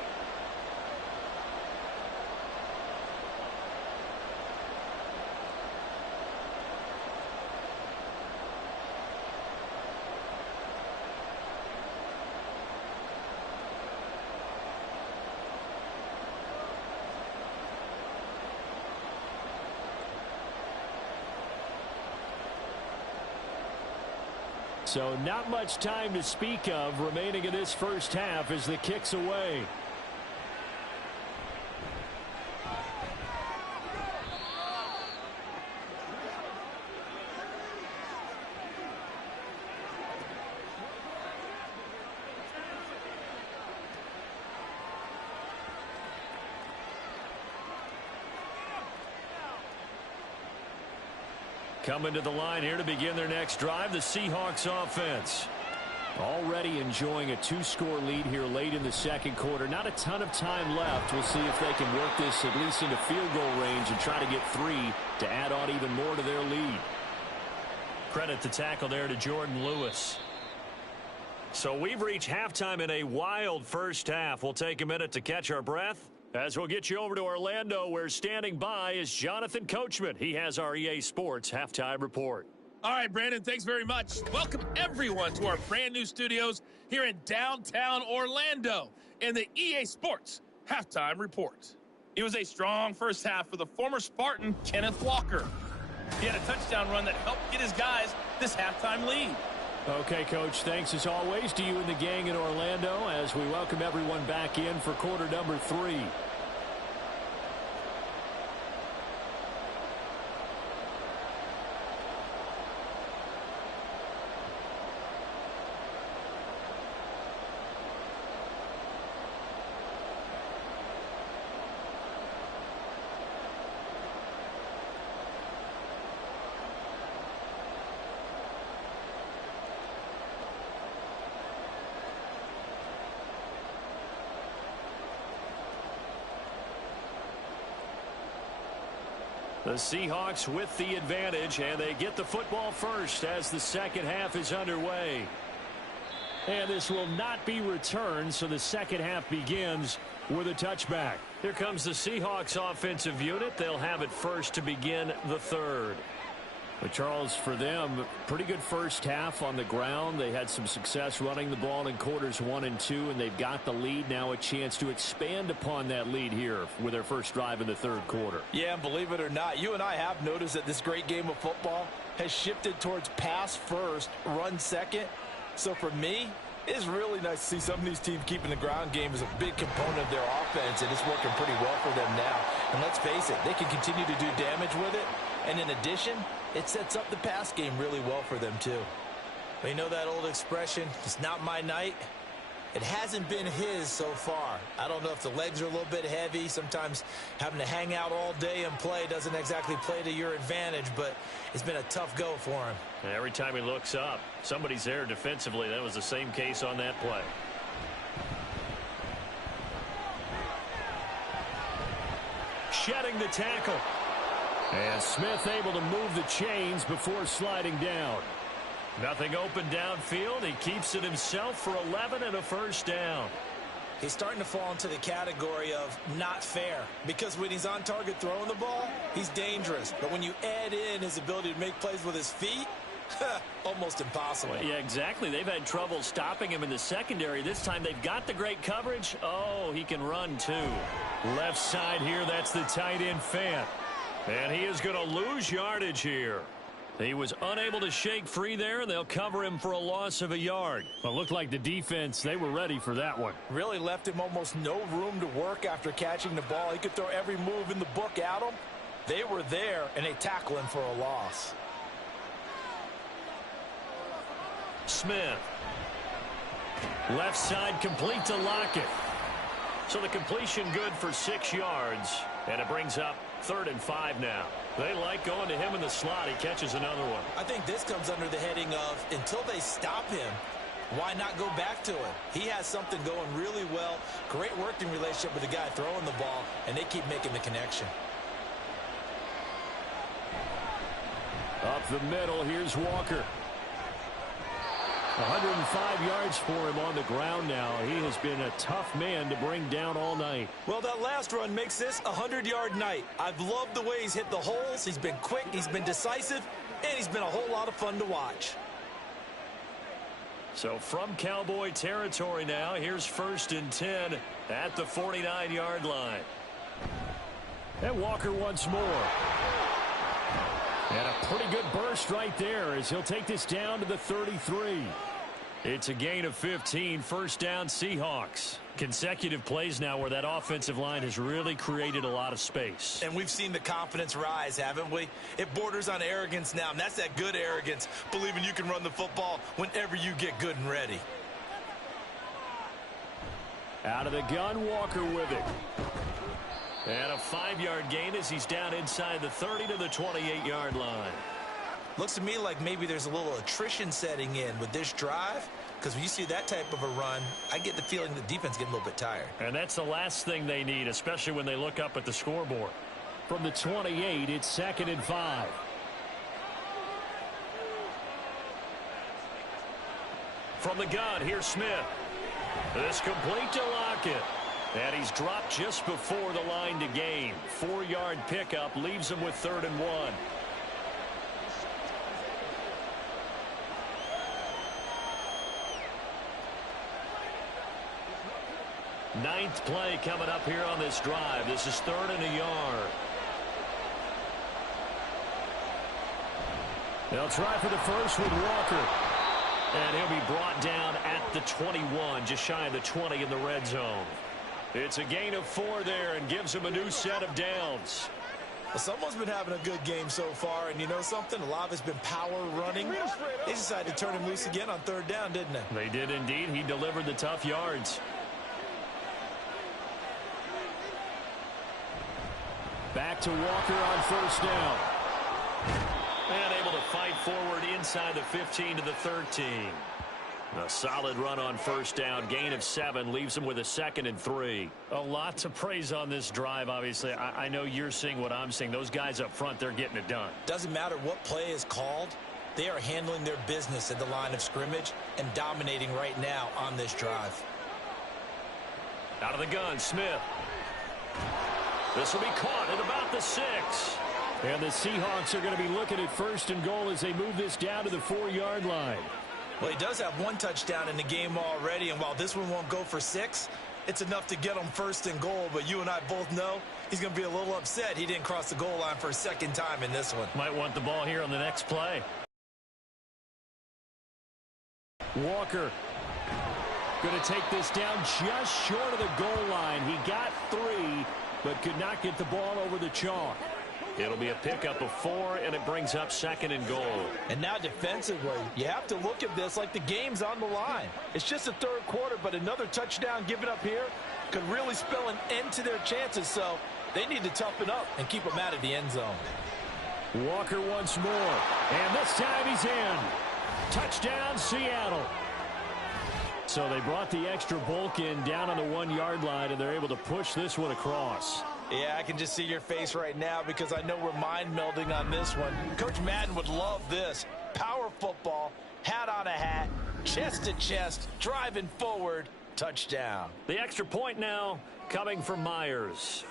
So not much time to speak of remaining in this first half as the kick's away. Coming to the line here to begin their next drive, the Seahawks offense. Already enjoying a 2-score lead here late in the second quarter. Not a ton of time left. We'll see if they can work this at least into field goal range and try to get 3 to add on even more to their lead. Credit the tackle there to Jordan Lewis. So we've reached halftime in a wild first half. We'll take a minute to catch our breath, as we'll get you over to Orlando, where standing by is Jonathan Coachman. He has our EA Sports Halftime Report. All right, Brandon, thanks very much. Welcome, everyone, to our brand-new studios here in downtown Orlando in the EA Sports Halftime Report. It was a strong first half for the former Spartan, Kenneth Walker. He had a touchdown run that helped get his guys this halftime lead. Okay, Coach, thanks as always to you and the gang in Orlando as we welcome everyone back in for quarter number 3. The Seahawks with the advantage, and they get the football first as the second half is underway. And this will not be returned, so the second half begins with a touchback. Here comes the Seahawks offensive unit. They'll have it first to begin the third. But Charles, for them, pretty good first half on the ground. They had some success running the ball in quarters 1 and 2, and they've got the lead. Now a chance to expand upon that lead here with their first drive in the third quarter. Yeah, and believe it or not, you and I have noticed that this great game of football has shifted towards pass first, run second. So for me, it's really nice to see some of these teams keeping the ground game as a big component of their offense, and it's working pretty well for them now. And let's face it, they can continue to do damage with it. And in addition, it sets up the pass game really well for them, too. Well, you know that old expression, it's not my night? It hasn't been his so far. I don't know if the legs are a little bit heavy. Sometimes having to hang out all day and play doesn't exactly play to your advantage, but it's been a tough go for him. And every time he looks up, somebody's there defensively. That was the same case on that play. Shedding the tackle. And Smith able to move the chains before sliding down. Nothing open downfield. He keeps it himself for 11 and a first down. He's starting to fall into the category of not fair, because when he's on target throwing the ball, he's dangerous. But when you add in his ability to make plays with his feet, almost impossible. Well, yeah, exactly. They've had trouble stopping him in the secondary. This time they've got the great coverage. Oh, he can run too. Left side here, that's the tight end Fant. And he is going to lose yardage here. He was unable to shake free there, and they'll cover him for a loss of a yard. Well, it looked like the defense, they were ready for that one. Really left him almost no room to work after catching the ball. He could throw every move in the book at him. They were there, and they tackle him for a loss. Smith. Left side complete to Lockett. So the completion good for 6 yards, and it brings up 3rd and 5 now. They like going to him in the slot. He catches another one. I think this comes under the heading of, until they stop him, why not go back to him? He has something going really well. Great working relationship with the guy throwing the ball, and they keep making the connection. Up the middle, here's Walker. 105 yards for him on the ground now. He has been a tough man to bring down all night. Well, that last run makes this a 100-yard night. I've loved the way he's hit the holes. He's been quick, he's been decisive, and he's been a whole lot of fun to watch. So from Cowboy territory now, here's 1st and 10 at the 49-yard line. And Walker once more. And a pretty good burst right there as he'll take this down to the 33. It's a gain of 15, first down Seahawks. Consecutive plays now where that offensive line has really created a lot of space. And we've seen the confidence rise, haven't we? It borders on arrogance now, and that's that good arrogance, believing you can run the football whenever you get good and ready. Out of the gun, Walker with it. And a 5-yard gain as he's down inside the 30 to the 28-yard line. Looks to me like maybe there's a little attrition setting in with this drive, because when you see that type of a run, I get the feeling the defense getting a little bit tired. And that's the last thing they need, especially when they look up at the scoreboard. From the 28, it's 2nd and 5. From the gun, here's Smith. This complete to Lockett. And he's dropped just before the line to gain. 4-yard pickup leaves him with 3rd and 1. Ninth play coming up here on this drive. This is 3rd and a yard. They'll try for the first with Walker. And he'll be brought down at the 21, just shy of the 20 in the red zone. It's a gain of 4 there and gives him a new set of downs. Well, someone's been having a good game so far, and you know something? A lot of it's been power running. They decided to turn him loose again on 3rd down, didn't they? They did indeed. He delivered the tough yards. Back to Walker on 1st down. And able to fight forward inside the 15 to the 13. A solid run on 1st down. Gain of 7 leaves him with a 2nd and 3. A lot to praise on this drive, obviously. I know you're seeing what I'm seeing. Those guys up front, they're getting it done. Doesn't matter what play is called. They are handling their business at the line of scrimmage and dominating right now on this drive. Out of the gun, Smith. This will be caught at about the 6. And the Seahawks are going to be looking at 1st and goal as they move this down to the 4-yard line. Well, he does have 1 touchdown in the game already, and while this one won't go for 6, it's enough to get him 1st and goal. But you and I both know he's going to be a little upset he didn't cross the goal line for a 2nd time in this one. Might want the ball here on the next play. Walker going to take this down just short of the goal line. He got 3, but could not get the ball over the chalk. It'll be a pickup of 4, and it brings up 2nd and goal. And now defensively, you have to look at this like the game's on the line. It's just the 3rd quarter, but another touchdown given up here could really spell an end to their chances, so they need to toughen up and keep them out of the end zone. Walker once more, and this time he's in. Touchdown, Seattle. So they brought the extra bulk in down on the 1-yard line, and they're able to push this one across. Yeah, I can just see your face right now because I know we're mind melding on this one. Coach Madden would love this. Power football, hat on a hat, chest to chest, driving forward, touchdown. The extra point now coming from Myers.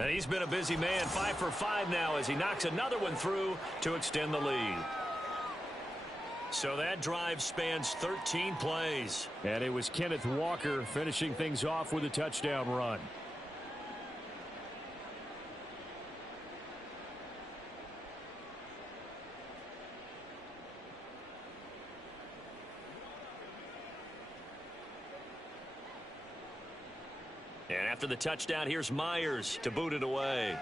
And he's been a busy man, 5 for 5 now as he knocks another one through to extend the lead. So that drive spans 13 plays. And it was Kenneth Walker finishing things off with a touchdown run. And after the touchdown, here's Myers to boot it away.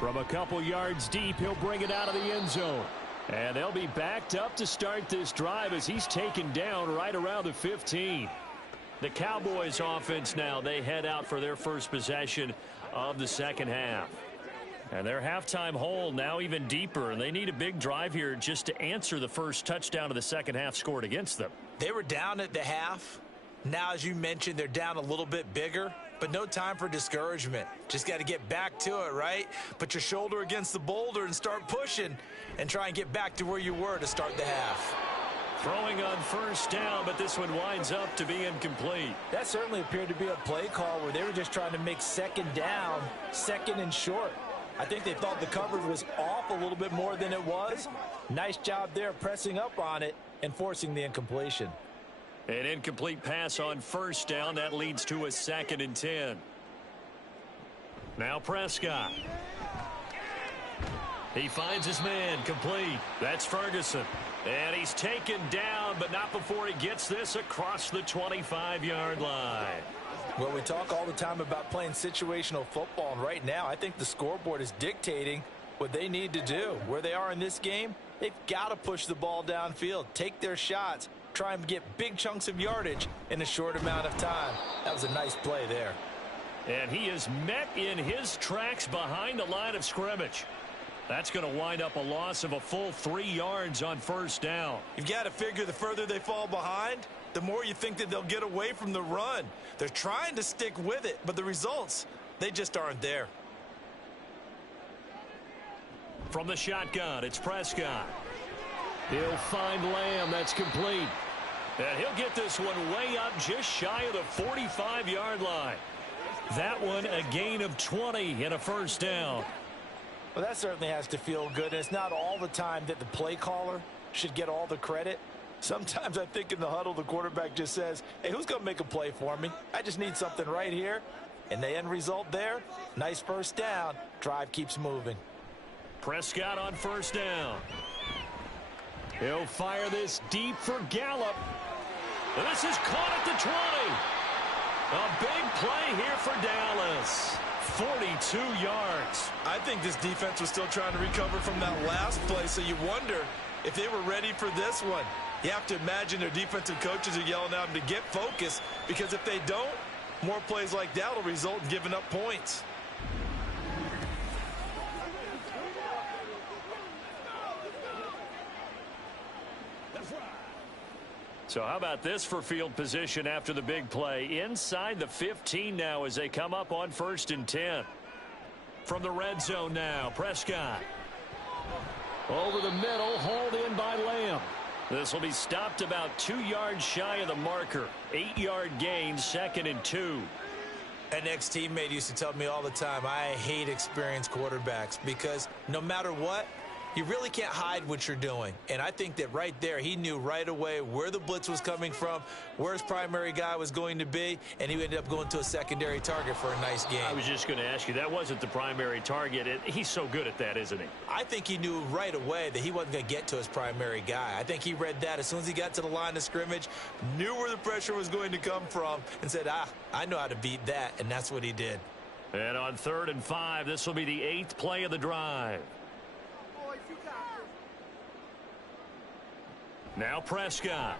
From a couple yards deep, he'll bring it out of the end zone. And they'll be backed up to start this drive as he's taken down right around the 15. The Cowboys offense now, they head out for their first possession of the 2nd half. And their halftime hole now even deeper, and they need a big drive here just to answer the first touchdown of the 2nd half scored against them. They were down at the half. Now, as you mentioned, they're down a little bit bigger, but no time for discouragement. Just got to get back to it, right? Put your shoulder against the boulder and start pushing and try and get back to where you were to start the half. Throwing on 1st down, but this one winds up to be incomplete. That certainly appeared to be a play call where they were just trying to make 2nd down, 2nd and short. I think they thought the coverage was off a little bit more than it was. Nice job there pressing up on it and forcing the incompletion. An incomplete pass on 1st down. That leads to a 2nd and 10. Now Prescott. He finds his man complete. That's Ferguson. And he's taken down, but not before he gets this across the 25-yard line. Well, we talk all the time about playing situational football, and right now I think the scoreboard is dictating what they need to do. Where they are in this game, they've got to push the ball downfield, take their shots, try and get big chunks of yardage in a short amount of time. That was a nice play there. And he is met in his tracks behind the line of scrimmage. That's going to wind up a loss of a full 3 yards on 1st down. You've got to figure the further they fall behind, the more you think that they'll get away from the run. They're trying to stick with it, but the results, they just aren't there. From the shotgun, it's Prescott. He'll find Lamb. That's complete. And he'll get this one way up just shy of the 45-yard line. That one a gain of 20 and a 1st down. Well, that certainly has to feel good. And it's not all the time that the play caller should get all the credit. Sometimes I think in the huddle, the quarterback just says, hey, who's going to make a play for me? I just need something right here. And the end result there, nice first down. Drive keeps moving. Prescott on first down. He'll fire this deep for Gallup. And this is caught at the 20. A big play here for Dallas. 42 yards. I think this defense was still trying to recover from that last play, so you wonder if they were ready for this one. You have to imagine their defensive coaches are yelling at them to get focused, because if they don't, more plays like that will result in giving up points. So how about this for field position after the big play? Inside the 15 now as they come up on 1st and 10. From the red zone now, Prescott. Over the middle, hauled in by Lamb. This will be stopped about 2 yards shy of the marker. 8-yard gain, 2nd and 2. An ex-teammate used to tell me all the time, I hate experienced quarterbacks, because no matter what, you really can't hide what you're doing. And I think that right there, he knew right away where the blitz was coming from, where his primary guy was going to be, and he ended up going to a secondary target for a nice game. I was just going to ask you, that wasn't the primary target. He's so good at that, isn't he? I think he knew right away that he wasn't going to get to his primary guy. I think he read that as soon as he got to the line of scrimmage, knew where the pressure was going to come from, and said, I know how to beat that, and that's what he did. And on 3rd and 5, this will be the 8th play of the drive. Now Prescott.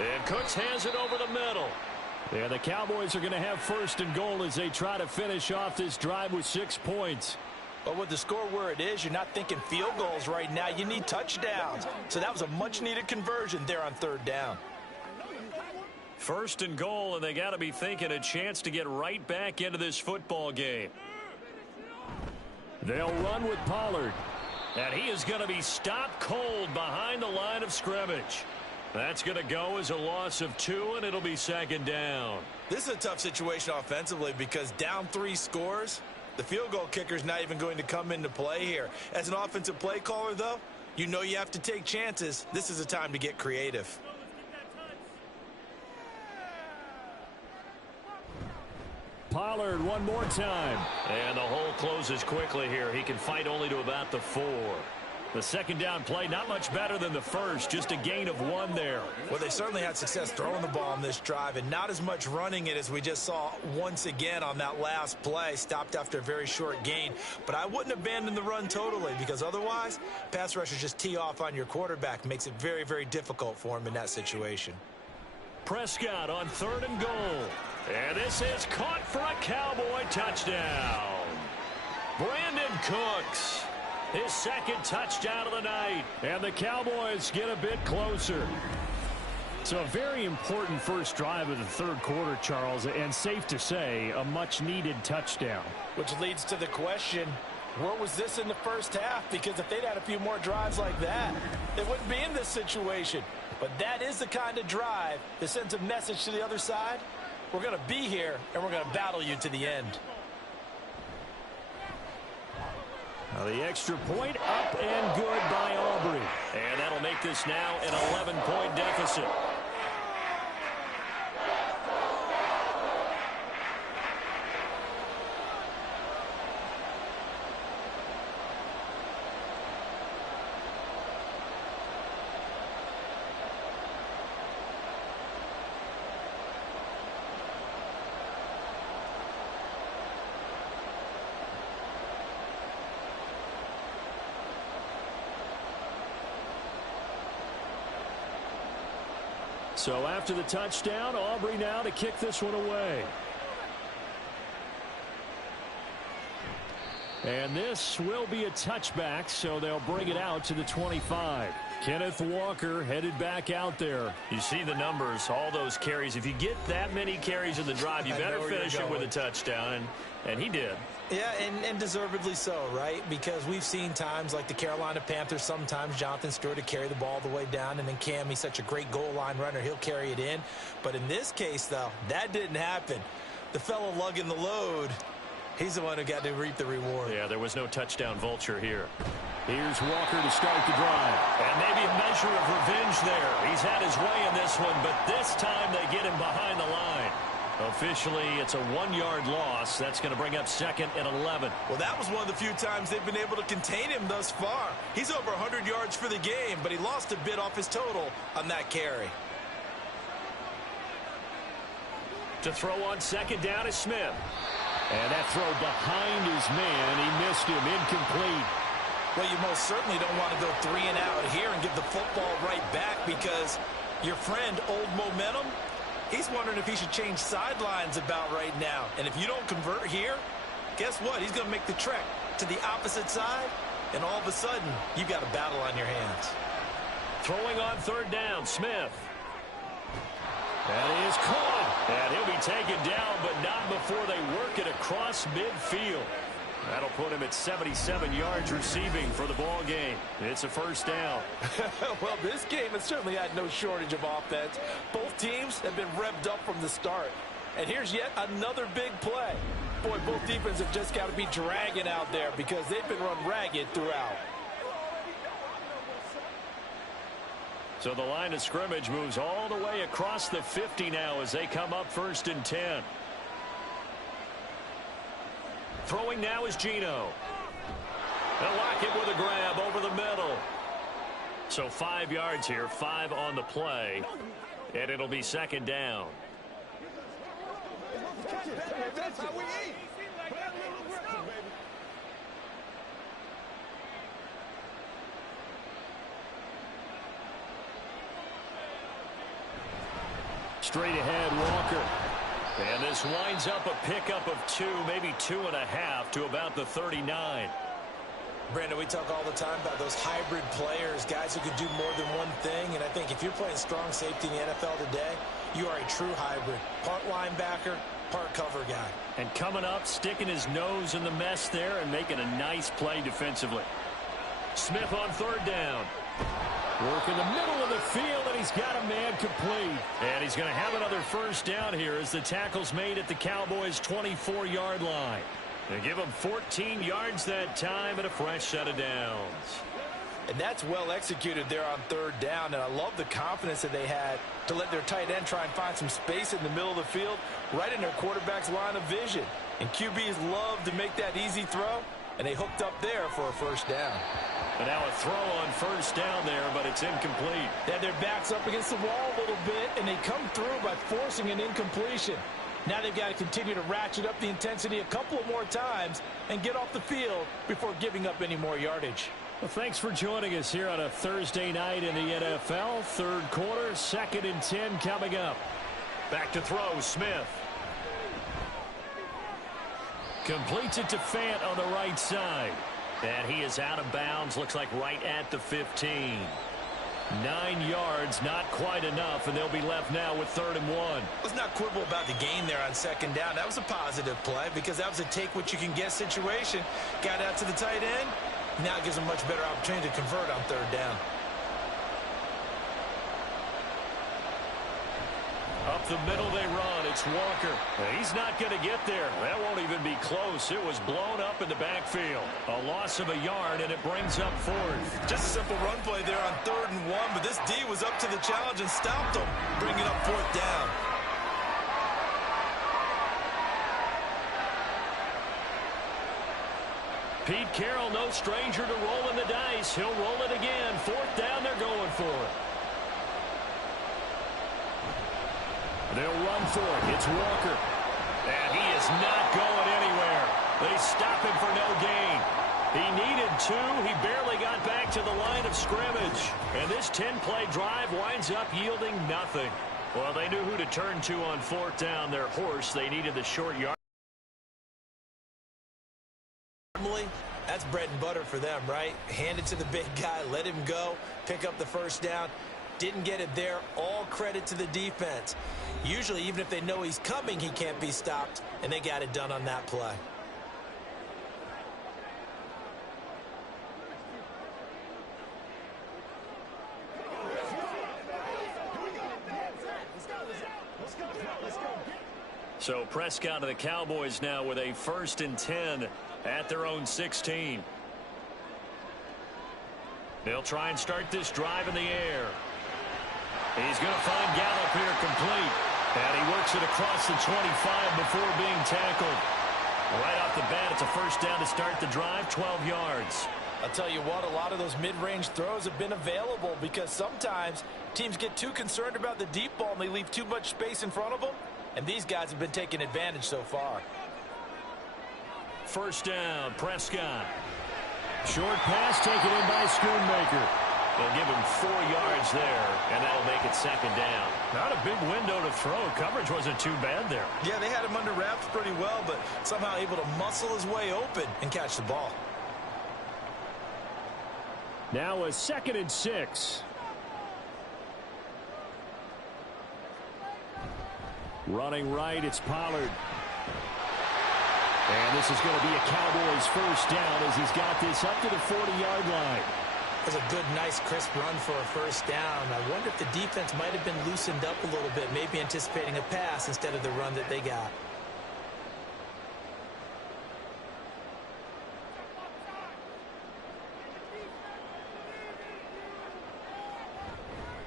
And Cooks has it over the middle. And the Cowboys are going to have 1st and goal as they try to finish off this drive with 6 points. But with the score where it is, you're not thinking field goals right now. You need touchdowns. So that was a much-needed conversion there on 3rd down. 1st and goal, and they got to be thinking a chance to get right back into this football game. They'll run with Pollard. And he is going to be stopped cold behind the line of scrimmage. That's going to go as a loss of 2, and it'll be 2nd down. This is a tough situation offensively, because down 3 scores, the field goal kicker's not even going to come into play here. As an offensive play caller, though, you know you have to take chances. This is a time to get creative. Pollard one more time. And the hole closes quickly here. He can fight only to about the 4. The 2nd down play, not much better than the first. Just a gain of 1 there. Well, they certainly had success throwing the ball on this drive, and not as much running it as we just saw once again on that last play. Stopped after a very short gain. But I wouldn't abandon the run totally, because otherwise, pass rushers just tee off on your quarterback. Makes it very, very difficult for him in that situation. Prescott on 3rd and goal. And this is caught for a Cowboy touchdown. Brandon Cooks, his 2nd touchdown of the night. And the Cowboys get a bit closer. So a very important first drive of the 3rd quarter, Charles, and safe to say, a much-needed touchdown. Which leads to the question, where was this in the first half? Because if they'd had a few more drives like that, they wouldn't be in this situation. But that is the kind of drive that sends a message to the other side. We're going to be here, and we're going to battle you to the end. Now the extra point up and good by Aubrey. And that'll make this now an 11-point deficit. So after the touchdown, Aubrey now to kick this one away. And this will be a touchback, so they'll bring it out to the 25. Kenneth Walker headed back out there. You see the numbers, all those carries. If you get that many carries in the drive, you better finish it with a touchdown, and he did. Yeah, and deservedly so, right? Because we've seen times like the Carolina Panthers, sometimes Jonathan Stewart to carry the ball all the way down, and then Cam, he's such a great goal line runner, he'll carry it in. But in this case, though, that didn't happen. The fellow lugging the load, he's the one who got to reap the reward. Yeah, there was no touchdown vulture here. Here's Walker to start the drive. And maybe a measure of revenge there. He's had his way in this one, but this time they get him behind the line. Officially, it's a 1-yard loss. That's going to bring up 2nd and 11. Well, that was one of the few times they've been able to contain him thus far. He's over 100 yards for the game, but he lost a bit off his total on that carry. To throw on 2nd down is Smith. And that throw behind his man. He missed him. Incomplete. Well, you most certainly don't want to go 3 and out here and give the football right back because your friend, Old Momentum, he's wondering if he should change sidelines about right now. And if you don't convert here, guess what? He's going to make the trek to the opposite side, and all of a sudden, you've got a battle on your hands. Throwing on 3rd down, Smith. That is caught. And he'll be taken down, but not before they work it across midfield. That'll put him at 77 yards receiving for the ball game. It's a 1st down. Well, this game has certainly had no shortage of offense. Both teams have been revved up from the start. And here's yet another big play. Boy, both defenses have just got to be dragging out there because they've been run ragged throughout. So the line of scrimmage moves all the way across the 50 now as they come up 1st and 10. Throwing now is Geno. They'll lock it with a grab over the middle. So 5 yards here, 5 on the play, and it'll be 2nd down. That's how we eat. Put a little work, baby. Straight ahead, Walker. And this winds up a pickup of 2, maybe 2.5 to about the 39. Brandon, we talk all the time about those hybrid players, guys who could do more than one thing. And I think if you're playing strong safety in the NFL today, you are a true hybrid. Part linebacker, part cover guy. And coming up, sticking his nose in the mess there and making a nice play defensively. Smith on 3rd down. Work in the middle of the field, and he's got a man complete. And he's going to have another 1st down here as the tackle's made at the Cowboys' 24-yard line. They give him 14 yards that time and a fresh set of downs. And that's well executed there on 3rd down, and I love the confidence that they had to let their tight end try and find some space in the middle of the field, right in their quarterback's line of vision. And QBs love to make that easy throw, and they hooked up there for a 1st down. And now a throw on 1st down there, but it's incomplete. They have their backs up against the wall a little bit, and they come through by forcing an incompletion. Now they've got to continue to ratchet up the intensity a couple of more times and get off the field before giving up any more yardage. Well, thanks for joining us here on a Thursday night in the NFL. 3rd quarter, 2nd and 10 coming up. Back to throw, Smith. Completes it to Fant on the right side. And he is out of bounds, looks like right at the 15. 9 yards, not quite enough, and they'll be left now with 3rd and 1. Let's not quibble about the gain there on 2nd down. That was a positive play because that was a take-what-you-can-get situation. Got out to the tight end. Now it gives them a much better opportunity to convert on 3rd down. Up the middle they run. It's Walker. He's not going to get there. That won't even be close. It was blown up in the backfield. A loss of a yard, and it brings up 4th. Just a simple run play there on 3rd and 1, but this D was up to the challenge and stopped him, bringing up 4th down. Pete Carroll, no stranger to rolling the dice. He'll roll it again. 4th down, they're going for it. They'll run for it. It's Walker. And he is not going anywhere. They stop him for no gain. He needed 2. He barely got back to the line of scrimmage. And this 10-play drive winds up yielding nothing. Well, they knew who to turn to on 4th down. Their horse, they needed the short yard. Normally, that's bread and butter for them, right? Hand it to the big guy, let him go, pick up the 1st down. Didn't get it there. All credit to the defense. Usually, even if they know he's coming, he can't be stopped, and they got it done on that play. So Prescott of the Cowboys now with a 1st and 10 at their own 16. They'll try and start this drive in the air. He's going to find Gallup here complete. And he works it across the 25 before being tackled. Right off the bat, it's a first down to start the drive, 12 yards. I'll tell you what, a lot of those mid-range throws have been available because sometimes teams get too concerned about the deep ball and they leave too much space in front of them, and these guys have been taking advantage so far. First down, Prescott. Short pass taken in by Schoonmaker. They'll give him 4 yards there, and that'll make it second down. Not a big window to throw. Coverage wasn't too bad there. Yeah, they had him under wraps pretty well, but somehow able to muscle his way open and catch the ball. Now a 2nd and 6. Running right, it's Pollard. And this is going to be a Cowboys first down as he's got this up to the 40-yard line. That's a good, nice, crisp run for a first down. I wonder if the defense might have been loosened up a little bit, maybe anticipating a pass instead of the run that they got.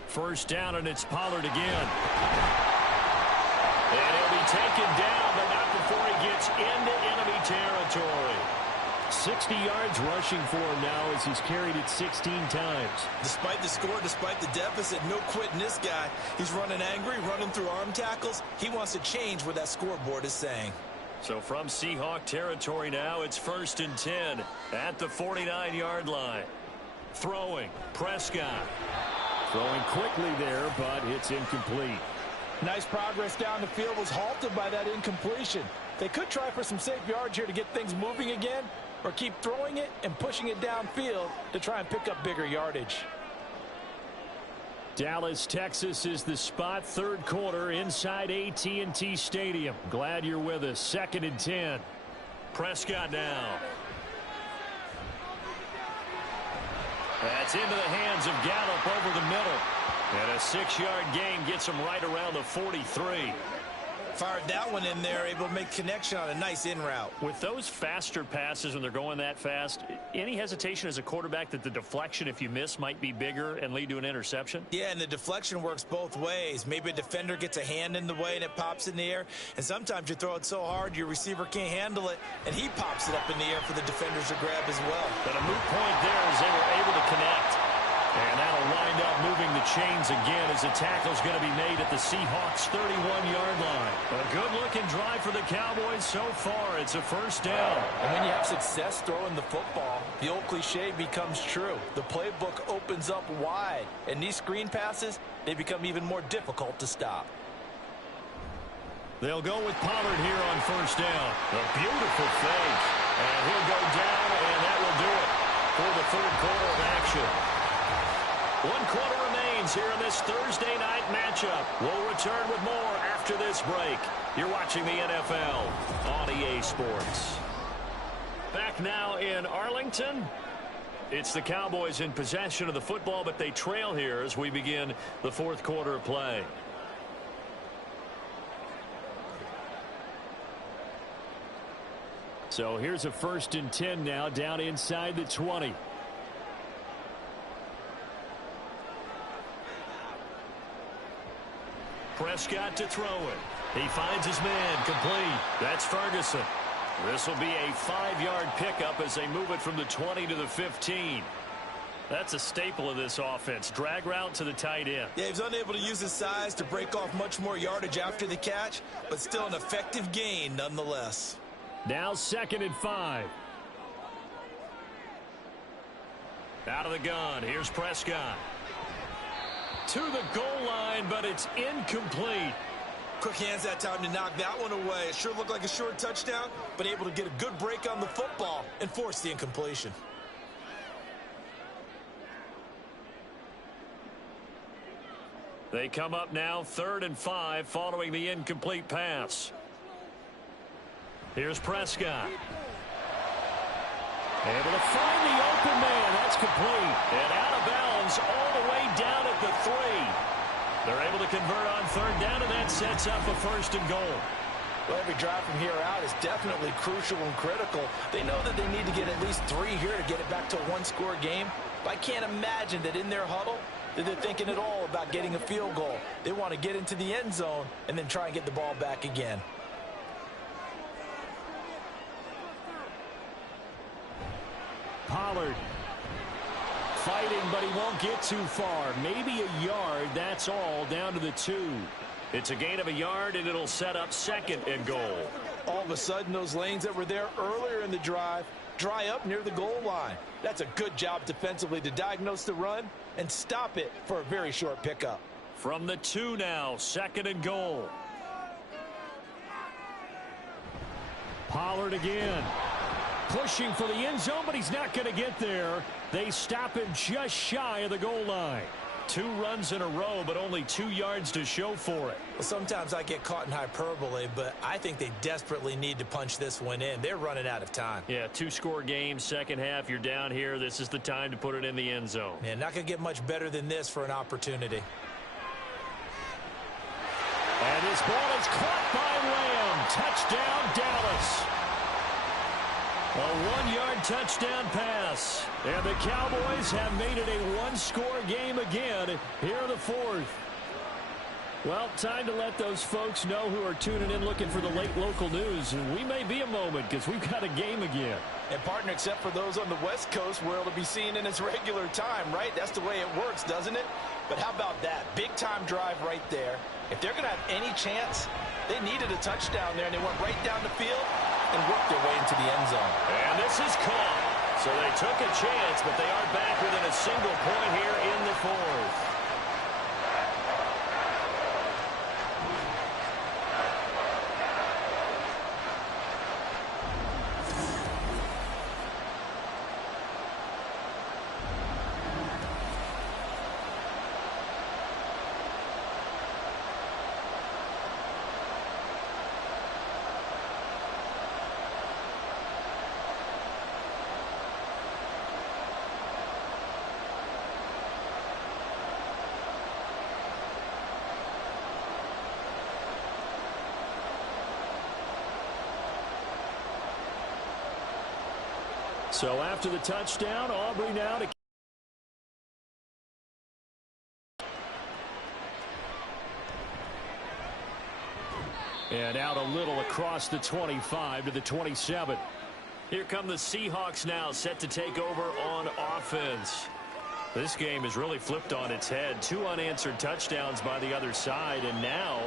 First down, and it's Pollard again. And he'll be taken down, but not before he gets into enemy territory. 60 yards rushing for him now as he's carried it 16 times. Despite the score, despite the deficit, no quitting this guy. He's running angry, running through arm tackles. He wants to change what that scoreboard is saying. So from Seahawk territory now, it's 1st and 10 at the 49-yard line. Throwing, Prescott. Throwing quickly there, but it's incomplete. Nice progress down the field was halted by that incompletion. They could try for some safe yards here to get things moving again, or keep throwing it and pushing it downfield to try and pick up bigger yardage. Dallas, Texas is the spot. 3rd quarter inside AT&T Stadium. Glad you're with us. 2nd and 10. Prescott now. That's into the hands of Gallup over the middle. And a 6-yard gain gets him right around the 43. Fired that one in there, able to make connection on a nice in route. With those faster passes when they're going that fast, any hesitation as a quarterback that the deflection, if you miss, might be bigger and lead to an interception? Yeah, and the deflection works both ways. Maybe a defender gets a hand in the way and it pops in the air. And sometimes you throw it so hard your receiver can't handle it, and he pops it up in the air for the defenders to grab as well. But a moot point there as they were able to connect. And that'll wind up moving the chains again as the tackle's going to be made at the Seahawks' 31-yard line. A good-looking drive for the Cowboys so far. It's a first down. And when you have success throwing the football, the old cliche becomes true. The playbook opens up wide, and these screen passes, they become even more difficult to stop. They'll go with Pollard here on first down. A beautiful fake. And he'll go down, and that will do it for the 3rd quarter of action. 1 quarter remains here in this Thursday night matchup. We'll return with more after this break. You're watching the NFL on EA Sports. Back now in Arlington. It's the Cowboys in possession of the football, but they trail here as we begin the 4th quarter of play. So here's a 1st and 10 now down inside the 20. Prescott to throw it. He finds his man complete. That's Ferguson. This will be a 5-yard pickup as they move it from the 20 to the 15. That's a staple of this offense. Drag route to the tight end. Yeah, he was unable to use his size to break off much more yardage after the catch, but still an effective gain nonetheless. Now 2nd and 5. Out of the gun. Here's Prescott. To the goal line, but it's incomplete. Quick hands that time to knock that one away. It sure looked like a short touchdown, but able to get a good break on the football and force the incompletion. They come up now 3rd and 5 following the incomplete pass. Here's Prescott. Able to find the open man. That's complete. And out of bounds all the way down at the 3. They're able to convert on 3rd down, and that sets up a 1st and goal. Well, every drive from here out is definitely crucial and critical. They know that they need to get at least 3 here to get it back to a 1-score game. But I can't imagine that in their huddle, that they're thinking at all about getting a field goal. They want to get into the end zone and then try and get the ball back again. Pollard fighting, but he won't get too far. Maybe a yard, that's all, down to the 2. It's a gain of a yard, and it'll set up 2nd and goal. All of a sudden, those lanes that were there earlier in the drive dry up near the goal line. That's a good job defensively to diagnose the run and stop it for a very short pickup. From the 2 now, 2nd and goal. Pollard again. Pushing for the end zone, but he's not going to get there. They stop him just shy of the goal line. 2 runs in a row, but only 2 yards to show for it. Well, sometimes I get caught in hyperbole, but I think they desperately need to punch this one in. They're running out of time. Yeah, 2-score game, second half, you're down here. This is the time to put it in the end zone. Yeah, not going to get much better than this for an opportunity. And this ball is caught by Lamb. Touchdown, Dallas. A 1-yard touchdown pass. And the Cowboys have made it a 1-score game again here in the 4th. Well, time to let those folks know who are tuning in looking for the late local news. We may be a moment because we've got a game again. And partner, except for those on the West Coast where it'll be seen in its regular time, right? That's the way it works, doesn't it? But how about that? Big time drive right there. If they're going to have any chance, they needed a touchdown there, and they went right down the field and worked their way into the end zone. And this is caught. So they took a chance, but they are back within a single point here in the 4th. So after the touchdown, Aubrey now to... And out a little across the 25 to the 27. Here come the Seahawks now, set to take over on offense. This game is really flipped on its head. 2 unanswered touchdowns by the other side, and now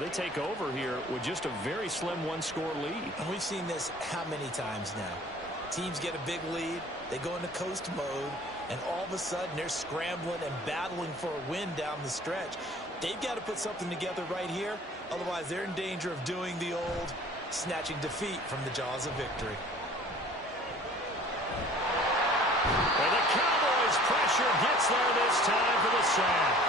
they take over here with just a very slim 1-score lead. And we've seen this how many times now? Teams get a big lead, they go into coast mode, and all of a sudden they're scrambling and battling for a win down the stretch. They've got to put something together right here, otherwise they're in danger of doing the old snatching defeat from the jaws of victory. And the Cowboys pressure gets there this time for the sack.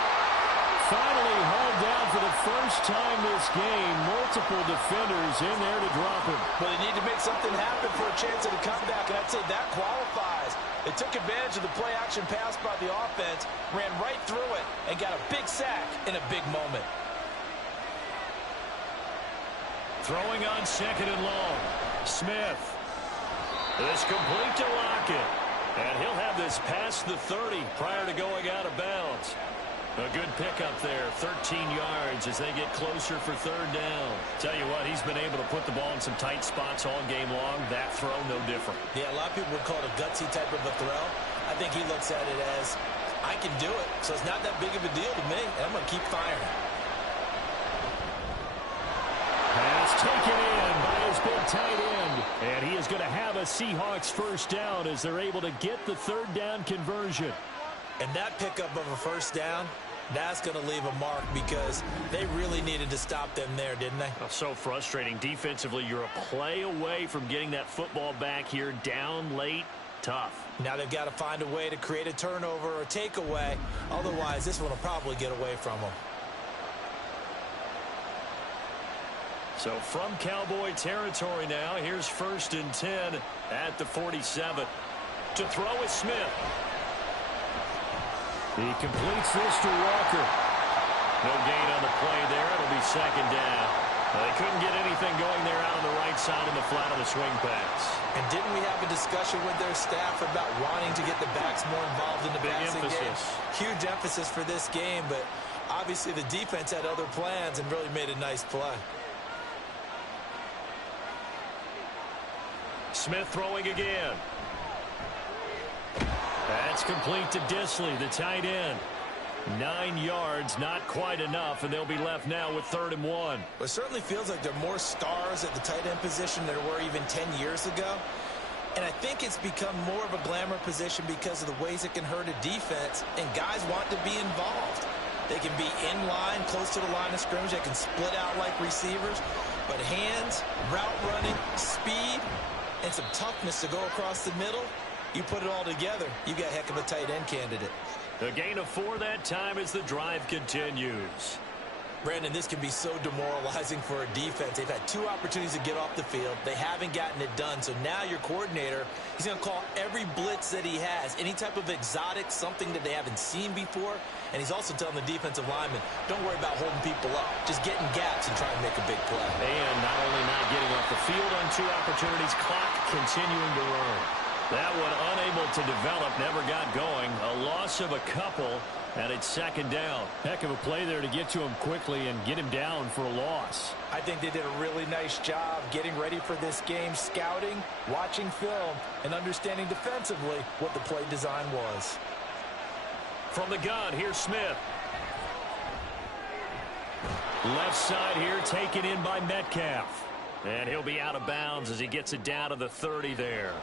Finally hauled down for the first time this game. Multiple defenders in there to drop him. Well, they need to make something happen for a chance at a comeback, and I'd say that qualifies. They took advantage of the play-action pass by the offense, ran right through it, and got a big sack in a big moment. Throwing on 2nd and long. Smith. This complete to Lockett. And he'll have this past the 30 prior to going out of bounds. A good pickup there, 13 yards as they get closer for 3rd down. Tell you what, he's been able to put the ball in some tight spots all game long. That throw, no different. Yeah, a lot of people would call it a gutsy type of a throw. I think he looks at it as, I can do it, so it's not that big of a deal to me, and I'm going to keep firing. Pass taken in by his big tight end. And he is going to have a Seahawks 1st down as they're able to get the 3rd down conversion. And that pickup of a 1st down, that's going to leave a mark because they really needed to stop them there, didn't they? Oh, so frustrating. Defensively, you're a play away from getting that football back here. Down late, tough. Now they've got to find a way to create a turnover or a takeaway. Otherwise, this one will probably get away from them. So from Cowboy territory now, here's 1st and 10 at the 47. To throw is Smith. He completes this to Walker. No gain on the play there. It'll be 2nd down. They couldn't get anything going there out on the right side in the flat of the swing pass. And didn't we have a discussion with their staff about wanting to get the backs more involved in the passing game? Huge emphasis for this game, but obviously the defense had other plans and really made a nice play. Smith throwing again. That's complete to Disley, the tight end. 9 yards, not quite enough, and they'll be left now with 3rd and 1. Well, it certainly feels like there are more stars at the tight end position than there were even 10 years ago. And I think it's become more of a glamour position because of the ways it can hurt a defense, and guys want to be involved. They can be in line, close to the line of scrimmage. They can split out like receivers. But hands, route running, speed, and some toughness to go across the middle, you put it all together, you got a heck of a tight end candidate. A gain of 4 that time as the drive continues. Brandon, this can be so demoralizing for a defense. They've had 2 opportunities to get off the field. They haven't gotten it done. So now your coordinator, he's going to call every blitz that he has, any type of exotic, something that they haven't seen before. And he's also telling the defensive lineman, don't worry about holding people up. Just get in gaps and try and make a big play. And not only not getting off the field on 2 opportunities, clock continuing to run. That one unable to develop, never got going. A loss of a couple, and it's 2nd down. Heck of a play there to get to him quickly and get him down for a loss. I think they did a really nice job getting ready for this game, scouting, watching film, and understanding defensively what the play design was. From the gun, here's Smith. Left side here, taken in by Metcalf. And he'll be out of bounds as he gets it down to the 30 there.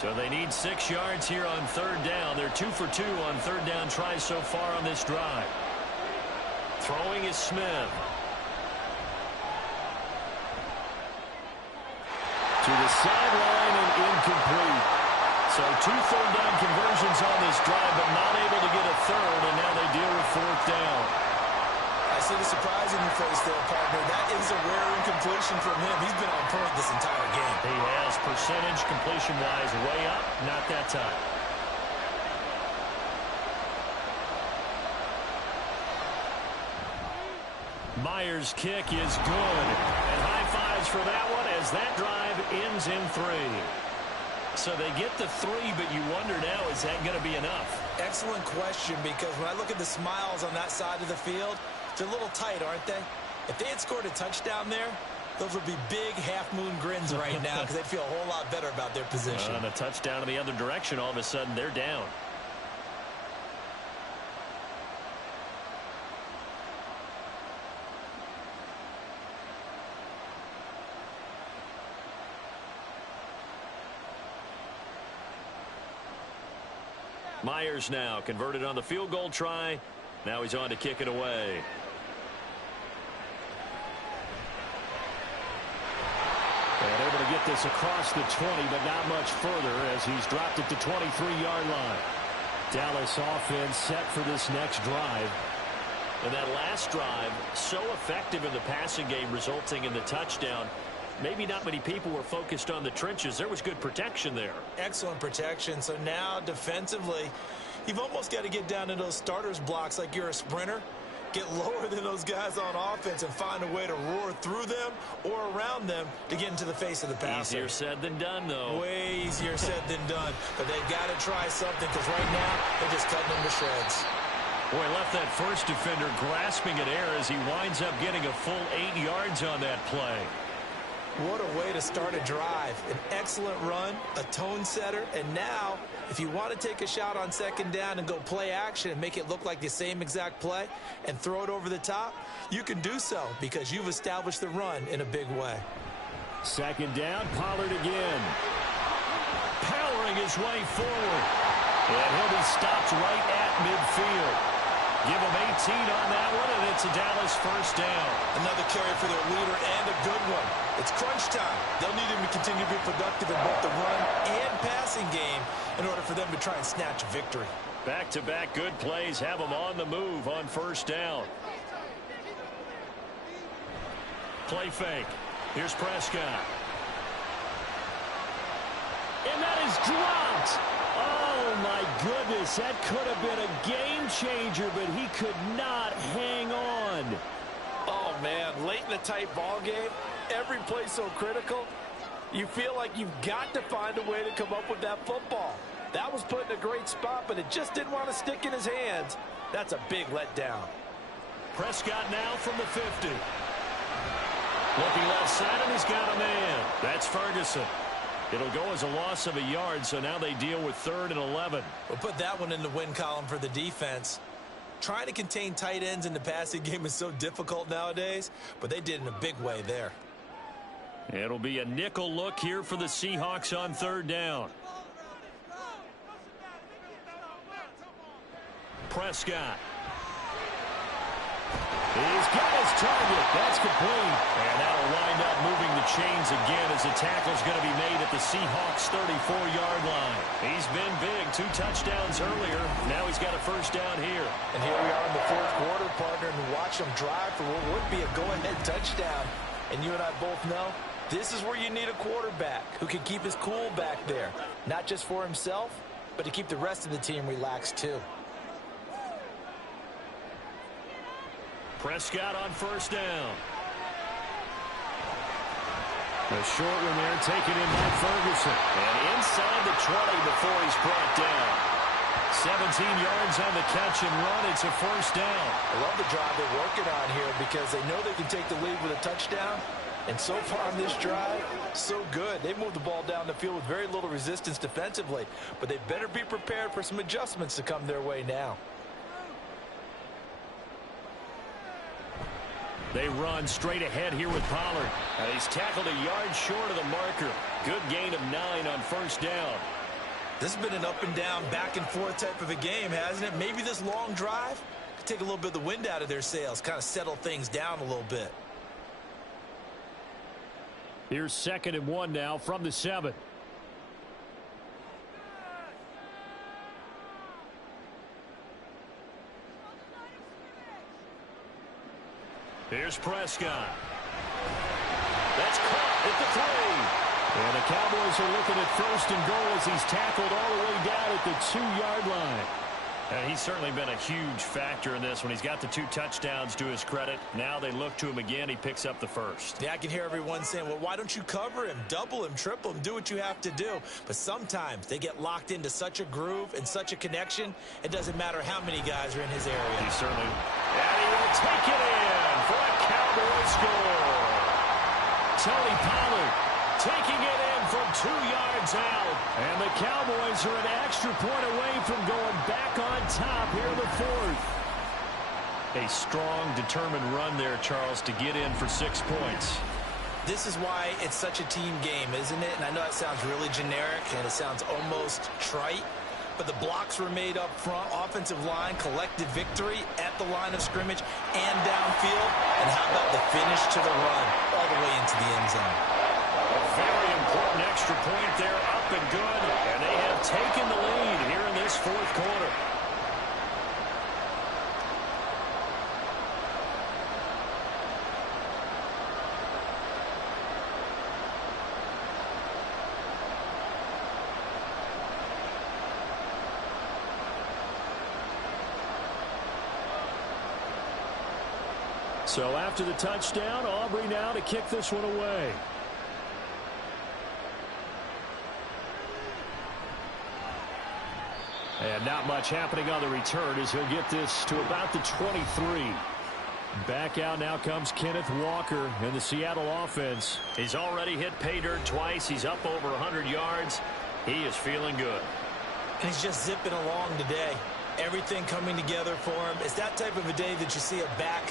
So they need 6 yards here on 3rd down. They're 2 for 2 on 3rd down tries so far on this drive. Throwing is Smith. To the sideline and incomplete. So 2 3rd down conversions on this drive, but not able to get a 3rd, and now they deal with 4th down. I see the surprise in your face there, partner. That is a rare incompletion from him. He's been on point this entire game. He has percentage completion-wise way up, not that time. Myers' kick is good. And high fives for that one as that drive ends in 3. So they get the 3, but you wonder now, is that going to be enough? Excellent question, because when I look at the smiles on that side of the field, they're a little tight, aren't they? If they had scored a touchdown there, those would be big half-moon grins right now because they'd feel a whole lot better about their position. And a touchdown in the other direction, all of a sudden they're down. Myers now converted on the field goal try. Now he's on to kick it away. And able to get this across the 20, but not much further as he's dropped it to 23-yard line. Dallas offense set for this next drive. And that last drive, so effective in the passing game, resulting in the touchdown. Maybe not many people were focused on the trenches. There was good protection there. Excellent protection. So now defensively, you've almost got to get down to those starters blocks like you're a sprinter. Get lower than those guys on offense and find a way to roar through them or around them to get into the face of the passer. Easier said than done, though. Way easier said than done. But they've got to try something because right now they're just cutting them to shreds. Boy, left that first defender grasping at air as he winds up getting a full 8 yards on that play. What a way to start a drive. An excellent run, a tone setter, and now if you want to take a shot on 2nd down and go play action and make it look like the same exact play and throw it over the top, you can do so because you've established the run in a big way. 2nd down, Pollard again. Powering his way forward. And he'll be stopped right at midfield. Give him 18 on that one, and it's a Dallas first down. Another carry for their leader and a good one. It's crunch time. They'll need him to continue to be productive in both the run and passing game in order for them to try and snatch a victory. Back-to-back good plays have them on the move on first down. Play fake. Here's Prescott. and that is dropped. Oh, my goodness, that could have been a game changer, but he could not hang on. Oh, man, late in a tight ball game, every play so critical, you feel like you've got to find a way to come up with that football. That was put in a great spot, but it just didn't want to stick in his hands. That's a big letdown. Prescott now from the 50. Looking left side, and he's got a man. That's Ferguson. It'll go as a loss of a yard, so now they deal with 3rd and 11. We'll put that one in the win column for the defense. Trying to contain tight ends in the passing game is so difficult nowadays, but they did in a big way there. It'll be a nickel look here for the Seahawks on 3rd down. Prescott. He's got his target. That's complete. And that'll wind up moving the chains again as the tackle's going to be made at the Seahawks 34-yard line. He's been big. 2 touchdowns earlier. Now he's got a 1st down here. And here we are in the 4th quarter, partner, and watch him drive for what would be a go-ahead touchdown. And you and I both know this is where you need a quarterback who can keep his cool back there. Not just for himself, but to keep the rest of the team relaxed too. Prescott on 1st down. A short one there, taken in by Ferguson. And inside the 20 before he's brought down. 17 yards on the catch and run. It's a 1st down. I love the drive they're working on here because they know they can take the lead with a touchdown. And so far on this drive, so good. They moved the ball down the field with very little resistance defensively. But they better be prepared for some adjustments to come their way now. They run straight ahead here with Pollard. He's tackled a yard short of the marker. Good gain of 9 on 1st down. This has been an up and down, back and forth type of a game, hasn't it? Maybe this long drive could take a little bit of the wind out of their sails, kind of settle things down a little bit. Here's 2nd and 1 now from the 7. Here's Prescott. That's caught at the 3. And the Cowboys are looking at 1st and goal as he's tackled all the way down at the 2-yard line. And he's certainly been a huge factor in this when he's got the 2 touchdowns to his credit. Now they look to him again. He picks up the 1st. Yeah, I can hear everyone saying, well, why don't you cover him, double him, triple him, do what you have to do. But sometimes they get locked into such a groove and such a connection, it doesn't matter how many guys are in his area. He certainly, and he will take it in for a Cowboy score. Tony Pollard taking it in from 2 yards out. And the Cowboys are an extra point away from going back on top here in the 4th. A strong, determined run there, Charles, to get in for 6 points. This is why it's such a team game, isn't it? And I know that sounds really generic and it sounds almost trite, but the blocks were made up front, offensive line, collected victory at the line of scrimmage and downfield. And how about the finish to the run all the way into the end zone? A very important extra point there, up and good, and they have taken the lead here in this 4th quarter. So after the touchdown, Aubrey now to kick this one away. And not much happening on the return as he'll get this to about the 23. Back out now comes Kenneth Walker in the Seattle offense. He's already hit pay dirt twice. He's up over 100 yards. He is feeling good. And he's just zipping along today. Everything coming together for him. It's that type of a day that you see a back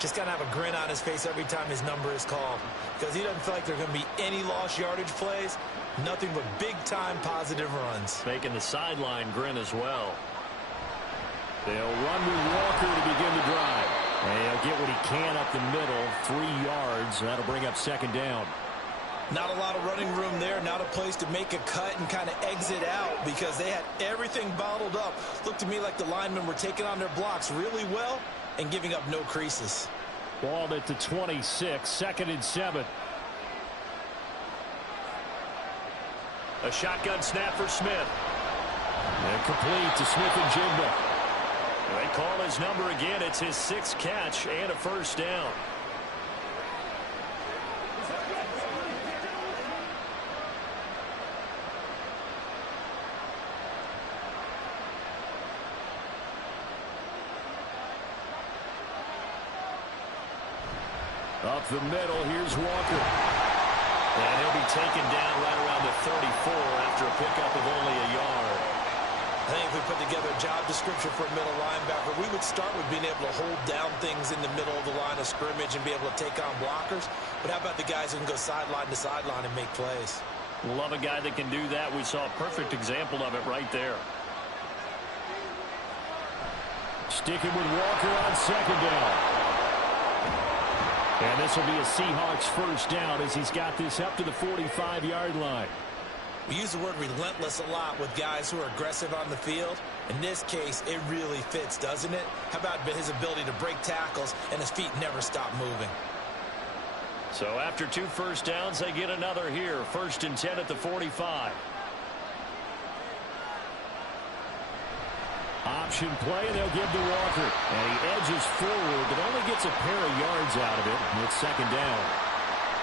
just kind of have a grin on his face every time his number is called. Because he doesn't feel like there are going to be any lost yardage plays. Nothing but big-time positive runs. Making the sideline grin as well. They'll run with Walker to begin the drive. And he'll get what he can up the middle, 3 yards. That'll bring up 2nd down. Not a lot of running room there. Not a place to make a cut and kind of exit out because they had everything bottled up. Looked to me like the linemen were taking on their blocks really well and giving up no creases. Ball at the 26, 2nd and 7. A shotgun snap for Smith. And complete to Smith and Jigba. They call his number again. It's his 6th catch and a first down. Up the middle, here's Walker. And he'll be taken down right around the 34 after a pickup of only a yard. I think if we put together a job description for a middle linebacker, we would start with being able to hold down things in the middle of the line of scrimmage and be able to take on blockers. But how about the guys who can go sideline to sideline and make plays? Love a guy that can do that. We saw a perfect example of it right there. Sticking with Walker on 2nd down. And this will be a Seahawks first down as he's got this up to the 45-yard line. We use the word relentless a lot with guys who are aggressive on the field. In this case, it really fits, doesn't it? How about his ability to break tackles and his feet never stop moving? So after 2 first downs, they get another here. 1st and 10 at the 45. Option play, and they'll give to Walker. And he edges forward, but only gets a pair of yards out of it. And it's 2nd down.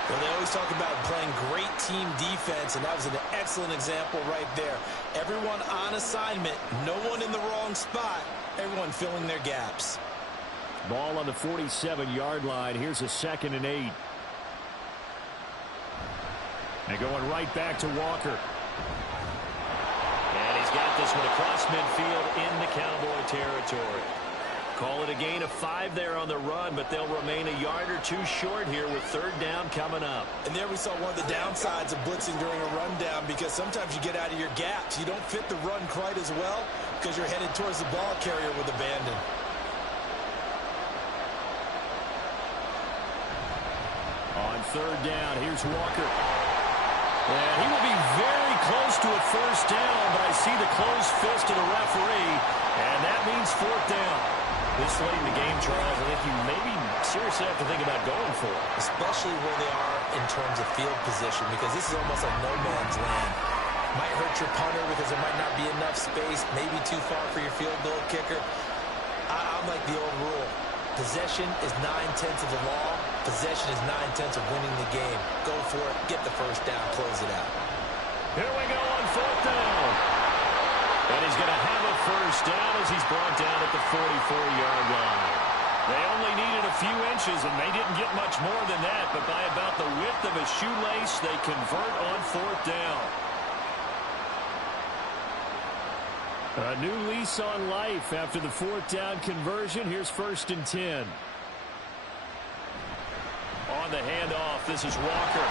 Well, they always talk about playing great team defense, and that was an excellent example right there. Everyone on assignment, no one in the wrong spot, everyone filling their gaps. Ball on the 47-yard line. Here's a 2nd and 8. And going right back to Walker. And he's got this one across midfield into Cowboy territory. Call it a gain of 5 there on the run, but they'll remain a yard or 2 short here with 3rd down coming up. And there we saw one of the downsides of blitzing during a rundown, because sometimes you get out of your gaps. You don't fit the run quite as well because you're headed towards the ball carrier with abandon. On 3rd down, here's Walker. And he will be very close to a first down, but I see the closed fist of the referee, and that means 4th down. This late in the game, Charles, I think you maybe seriously have to think about going for it. Especially where they are in terms of field position, because this is almost like no man's land. Might hurt your punter because there might not be enough space, maybe too far for your field goal kicker. I'm like the old rule. Possession is 9/10 of the law. Possession is 9/10 of winning the game. Go for it. Get the first down. Close it out. Here we go on 4th down. And he's going to have a first down as he's brought down at the 44-yard line. They only needed a few inches, and they didn't get much more than that. But by about the width of a shoelace, they convert on 4th down. A new lease on life after the 4th down conversion. Here's 1st and 10. On the handoff, this is Walker.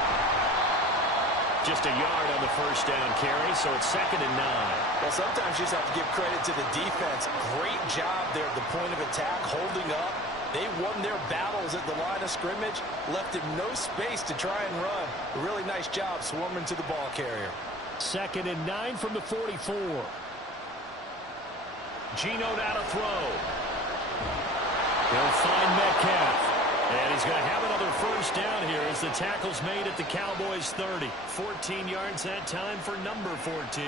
Just a yard on the first down carry, so it's 2nd and 9. Well, sometimes you just have to give credit to the defense. Great job there at the point of attack, holding up. They won their battles at the line of scrimmage, left him no space to try and run. A really nice job swarming to the ball carrier. 2nd and 9 from the 44. Geno now to throw. He'll find Metcalf. And he's going to have another first down here as the tackle's made at the Cowboys 30. 14 yards that time for number 14.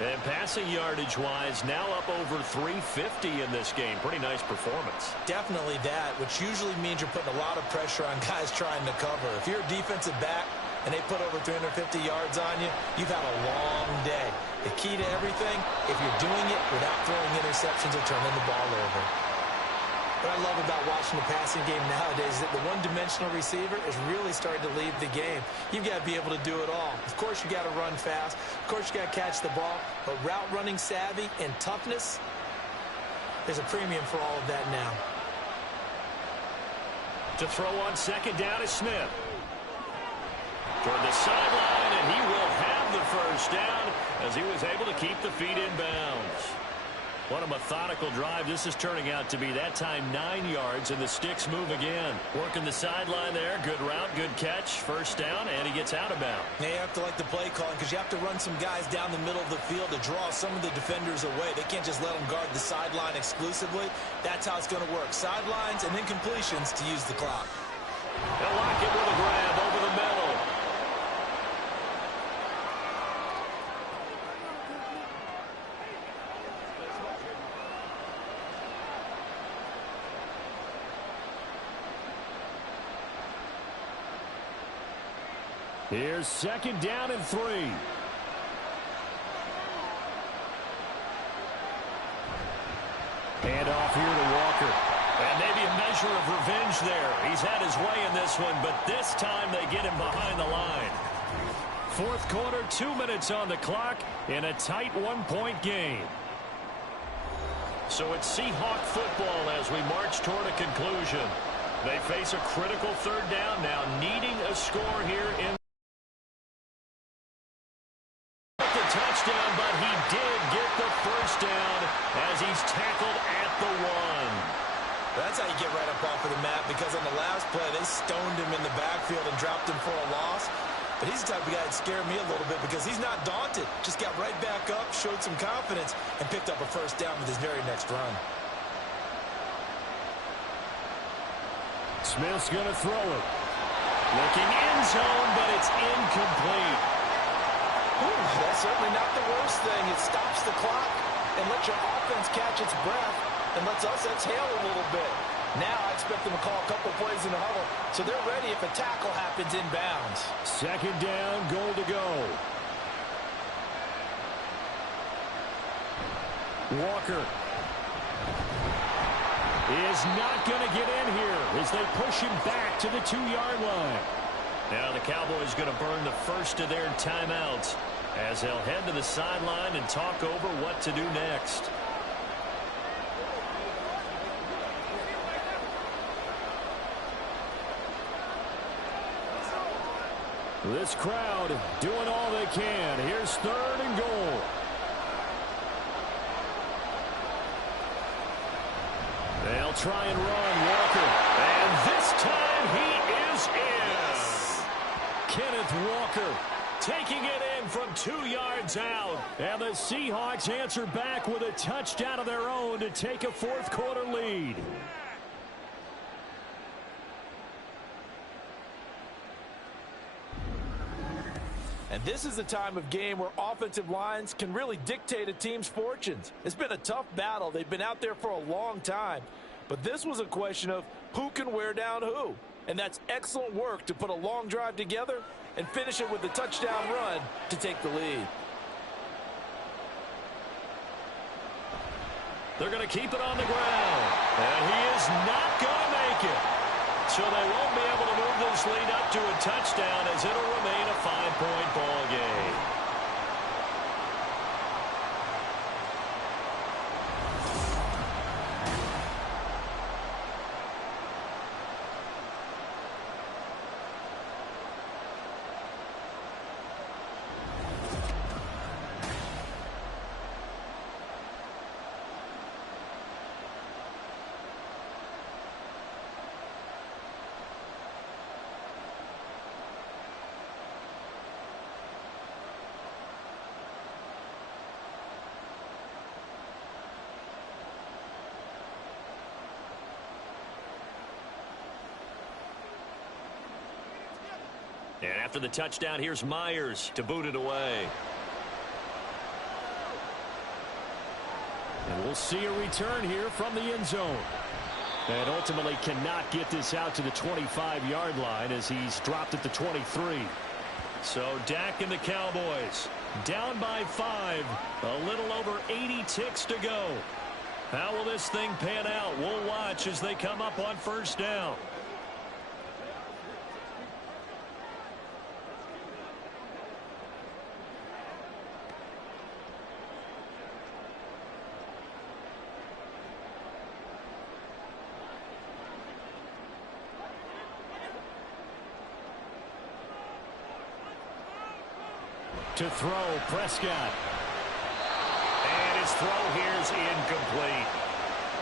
And passing yardage-wise, now up over 350 in this game. Pretty nice performance. Definitely that, which usually means you're putting a lot of pressure on guys trying to cover. If you're a defensive back and they put over 350 yards on you, you've had a long day. The key to everything, if you're doing it without throwing interceptions or turning the ball over. What I love about watching the passing game nowadays is that the one-dimensional receiver is really starting to lead the game. You've got to be able to do it all. Of course, you got to run fast. Of course, you got to catch the ball. But route running savvy and toughness, there's a premium for all of that now. To throw on 2nd down is Smith. Toward the sideline, and he will have the first down as he was able to keep the feet in bounds. What a methodical drive this is turning out to be. That time 9 yards, and the sticks move again. Working the sideline there. Good route, good catch. First down, and he gets out of bounds. Now you have to like the play calling because you have to run some guys down the middle of the field to draw some of the defenders away. They can't just let them guard the sideline exclusively. That's how it's going to work. Sidelines and then completions to use the clock. They'll lock it with a grab over the middle. Here's 2nd down and 3. Hand off here to Walker. And maybe a measure of revenge there. He's had his way in this one, but this time they get him behind the line. 4th quarter, 2 minutes on the clock in a tight 1-point game. So it's Seahawk football as we march toward a conclusion. They face a critical 3rd down now, needing a score here in the touchdown, but he did get the 1st down as he's tackled at the 1. That's how you get right up off of the mat, because on the last play, they stoned him in the backfield and dropped him for a loss. But he's the type of guy that scared me a little bit because he's not daunted. Just got right back up, showed some confidence, and picked up a 1st down with his very next run. Smith's going to throw it. Looking end zone, but it's incomplete. Ooh, that's certainly not the worst thing. It stops the clock and lets your offense catch its breath and lets us exhale a little bit. Now I expect them to call a couple plays in the huddle, so they're ready if a tackle happens inbounds. 2nd down, goal to go. Walker is not going to get in here as they push him back to the 2-yard line. Now the Cowboys going to burn the first of their timeouts as they'll head to the sideline and talk over what to do next. This crowd doing all they can. Here's 3rd and goal. They'll try and run Walker. And this time he is in. Yes. Kenneth Walker taking it in from 2 yards out. And the Seahawks answer back with a touchdown of their own to take a 4th quarter lead. And this is the time of game where offensive lines can really dictate a team's fortunes. It's been a tough battle. They've been out there for a long time. But this was a question of who can wear down who. And that's excellent work to put a long drive together and finish it with a touchdown run to take the lead. They're going to keep it on the ground. And he is not going to make it. So they won't be able to move this lead up to a touchdown as it'll remain a 5-point ball game. And after the touchdown, here's Myers to boot it away. And we'll see a return here from the end zone. And ultimately cannot get this out to the 25-yard line as he's dropped at the 23. So Dak and the Cowboys down by 5. A little over 80 ticks to go. How will this thing pan out? We'll watch as they come up on 1st down. To throw, Prescott. And his throw here is incomplete.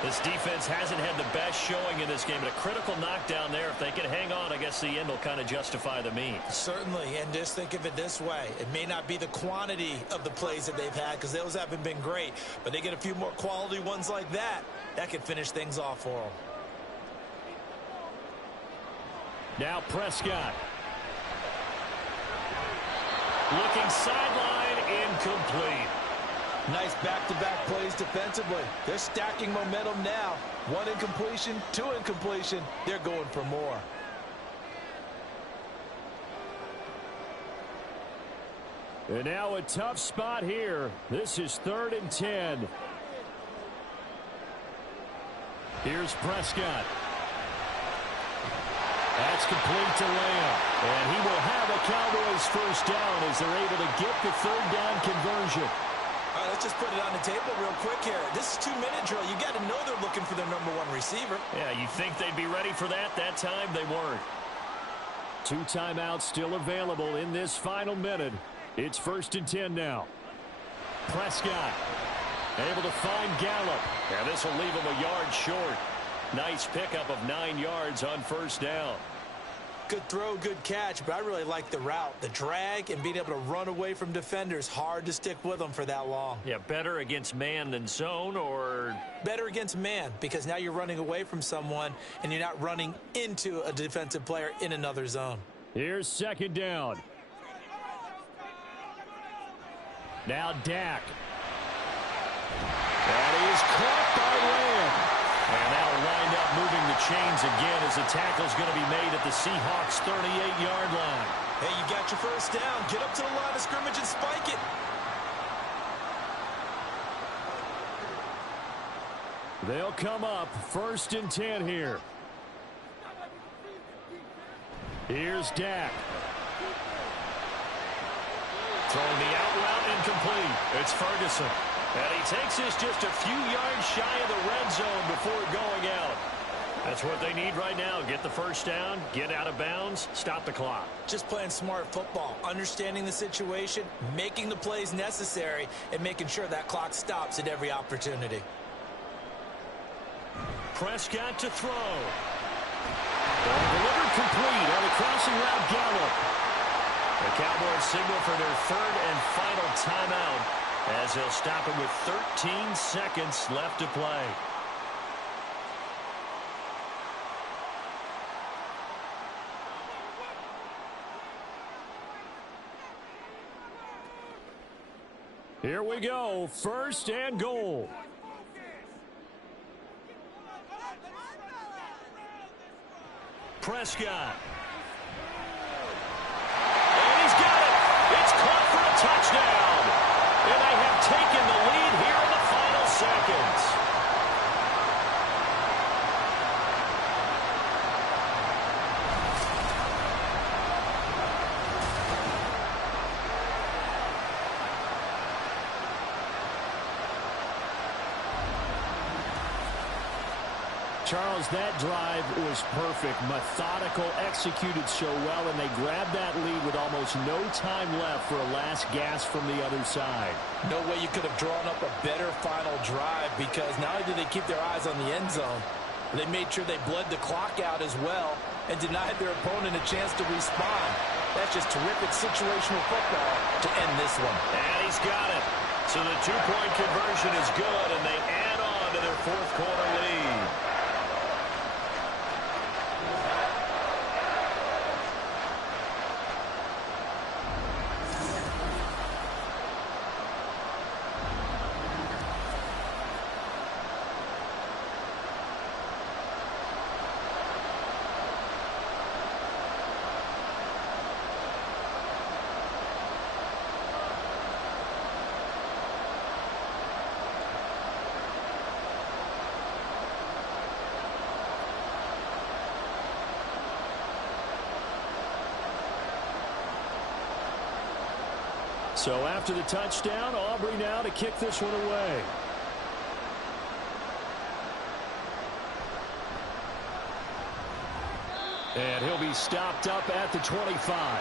This defense hasn't had the best showing in this game, but a critical knockdown there. If they can hang on, I guess the end will kind of justify the means. Certainly, and just think of it this way. It may not be the quantity of the plays that they've had because those haven't been great, but they get a few more quality ones like that. That could finish things off for them. Now Prescott. Looking sideline, incomplete. Nice back-to-back plays defensively. They're stacking momentum now. 1 incompletion, 2 incompletion. They're going for more. And now a tough spot here. This is 3rd and 10. Here's Prescott. That's complete to Lamb. And he will have a Cowboys first down as they're able to get the 3rd down conversion. All right, let's just put it on the table real quick here. This is 2-minute drill. You got to know they're looking for their number 1 receiver. Yeah, you think they'd be ready for that? That time they weren't. 2 timeouts still available in this final minute. It's 1st and 10 now. Prescott able to find Gallup. And this will leave him a yard short. Nice pickup of 9 yards on 1st down. Good throw, good catch, but I really like the route. The drag and being able to run away from defenders, hard to stick with them for that long. Yeah, better against man than zone, or? Better against man, because now you're running away from someone and you're not running into a defensive player in another zone. Here's 2nd down. Now Dak. That is caught by Lamb. And that'll wind up moving the chains again as the tackle's going to be made at the Seahawks 38-yard line. Hey, you got your first down. Get up to the line of scrimmage and spike it. They'll come up 1st and 10 here. Here's Dak. Throwing the out route incomplete. It's Ferguson. And he takes this just a few yards shy of the red zone before going out. That's what they need right now. Get the first down, get out of bounds, stop the clock. Just playing smart football, understanding the situation, making the plays necessary, and making sure that clock stops at every opportunity. Prescott to throw. Delivered complete on the crossing route, Gallup. The Cowboys signal for their 3rd and final timeout, as they'll stop it with 13 seconds left to play. Here we go, 1st and goal. Prescott. And he's got it. It's caught for a touchdown. And they have taken the lead here in the final seconds. Charles, that drive was perfect, methodical, executed so well, and they grabbed that lead with almost no time left for a last gasp from the other side. No way you could have drawn up a better final drive, because not only did they keep their eyes on the end zone, they made sure they bled the clock out as well and denied their opponent a chance to respond. That's just terrific situational football to end this one. And he's got it. So the 2-point conversion is good, and they add on to their 4th quarter lead. So after the touchdown, Aubrey now to kick this one away. And he'll be stopped up at the 25.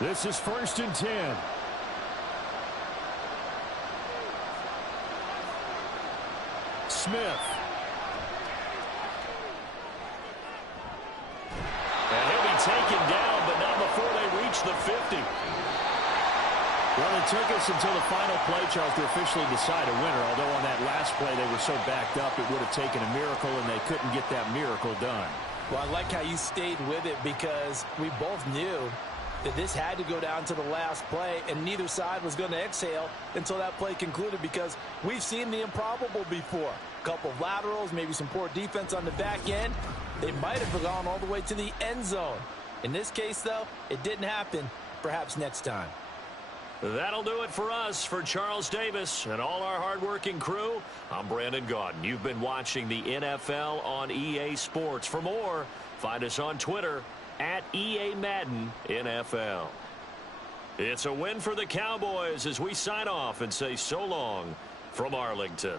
This is 1st and 10. Smith. And he'll be taken down, but not before they reach the 50. Well, it took us until the final play, Charles, to officially decide a winner, although on that last play they were so backed up it would have taken a miracle, and they couldn't get that miracle done. Well, I like how you stayed with it, because we both knew that this had to go down to the last play, and neither side was going to exhale until that play concluded, because we've seen the improbable before. A couple of laterals, maybe some poor defense on the back end. They might have gone all the way to the end zone. In this case, though, it didn't happen. Perhaps next time. That'll do it for us. For Charles Davis and all our hardworking crew, I'm Brandon Gaudin. You've been watching the NFL on EA Sports. For more, find us on Twitter at EA Madden NFL. It's a win for the Cowboys as we sign off and say so long from Arlington.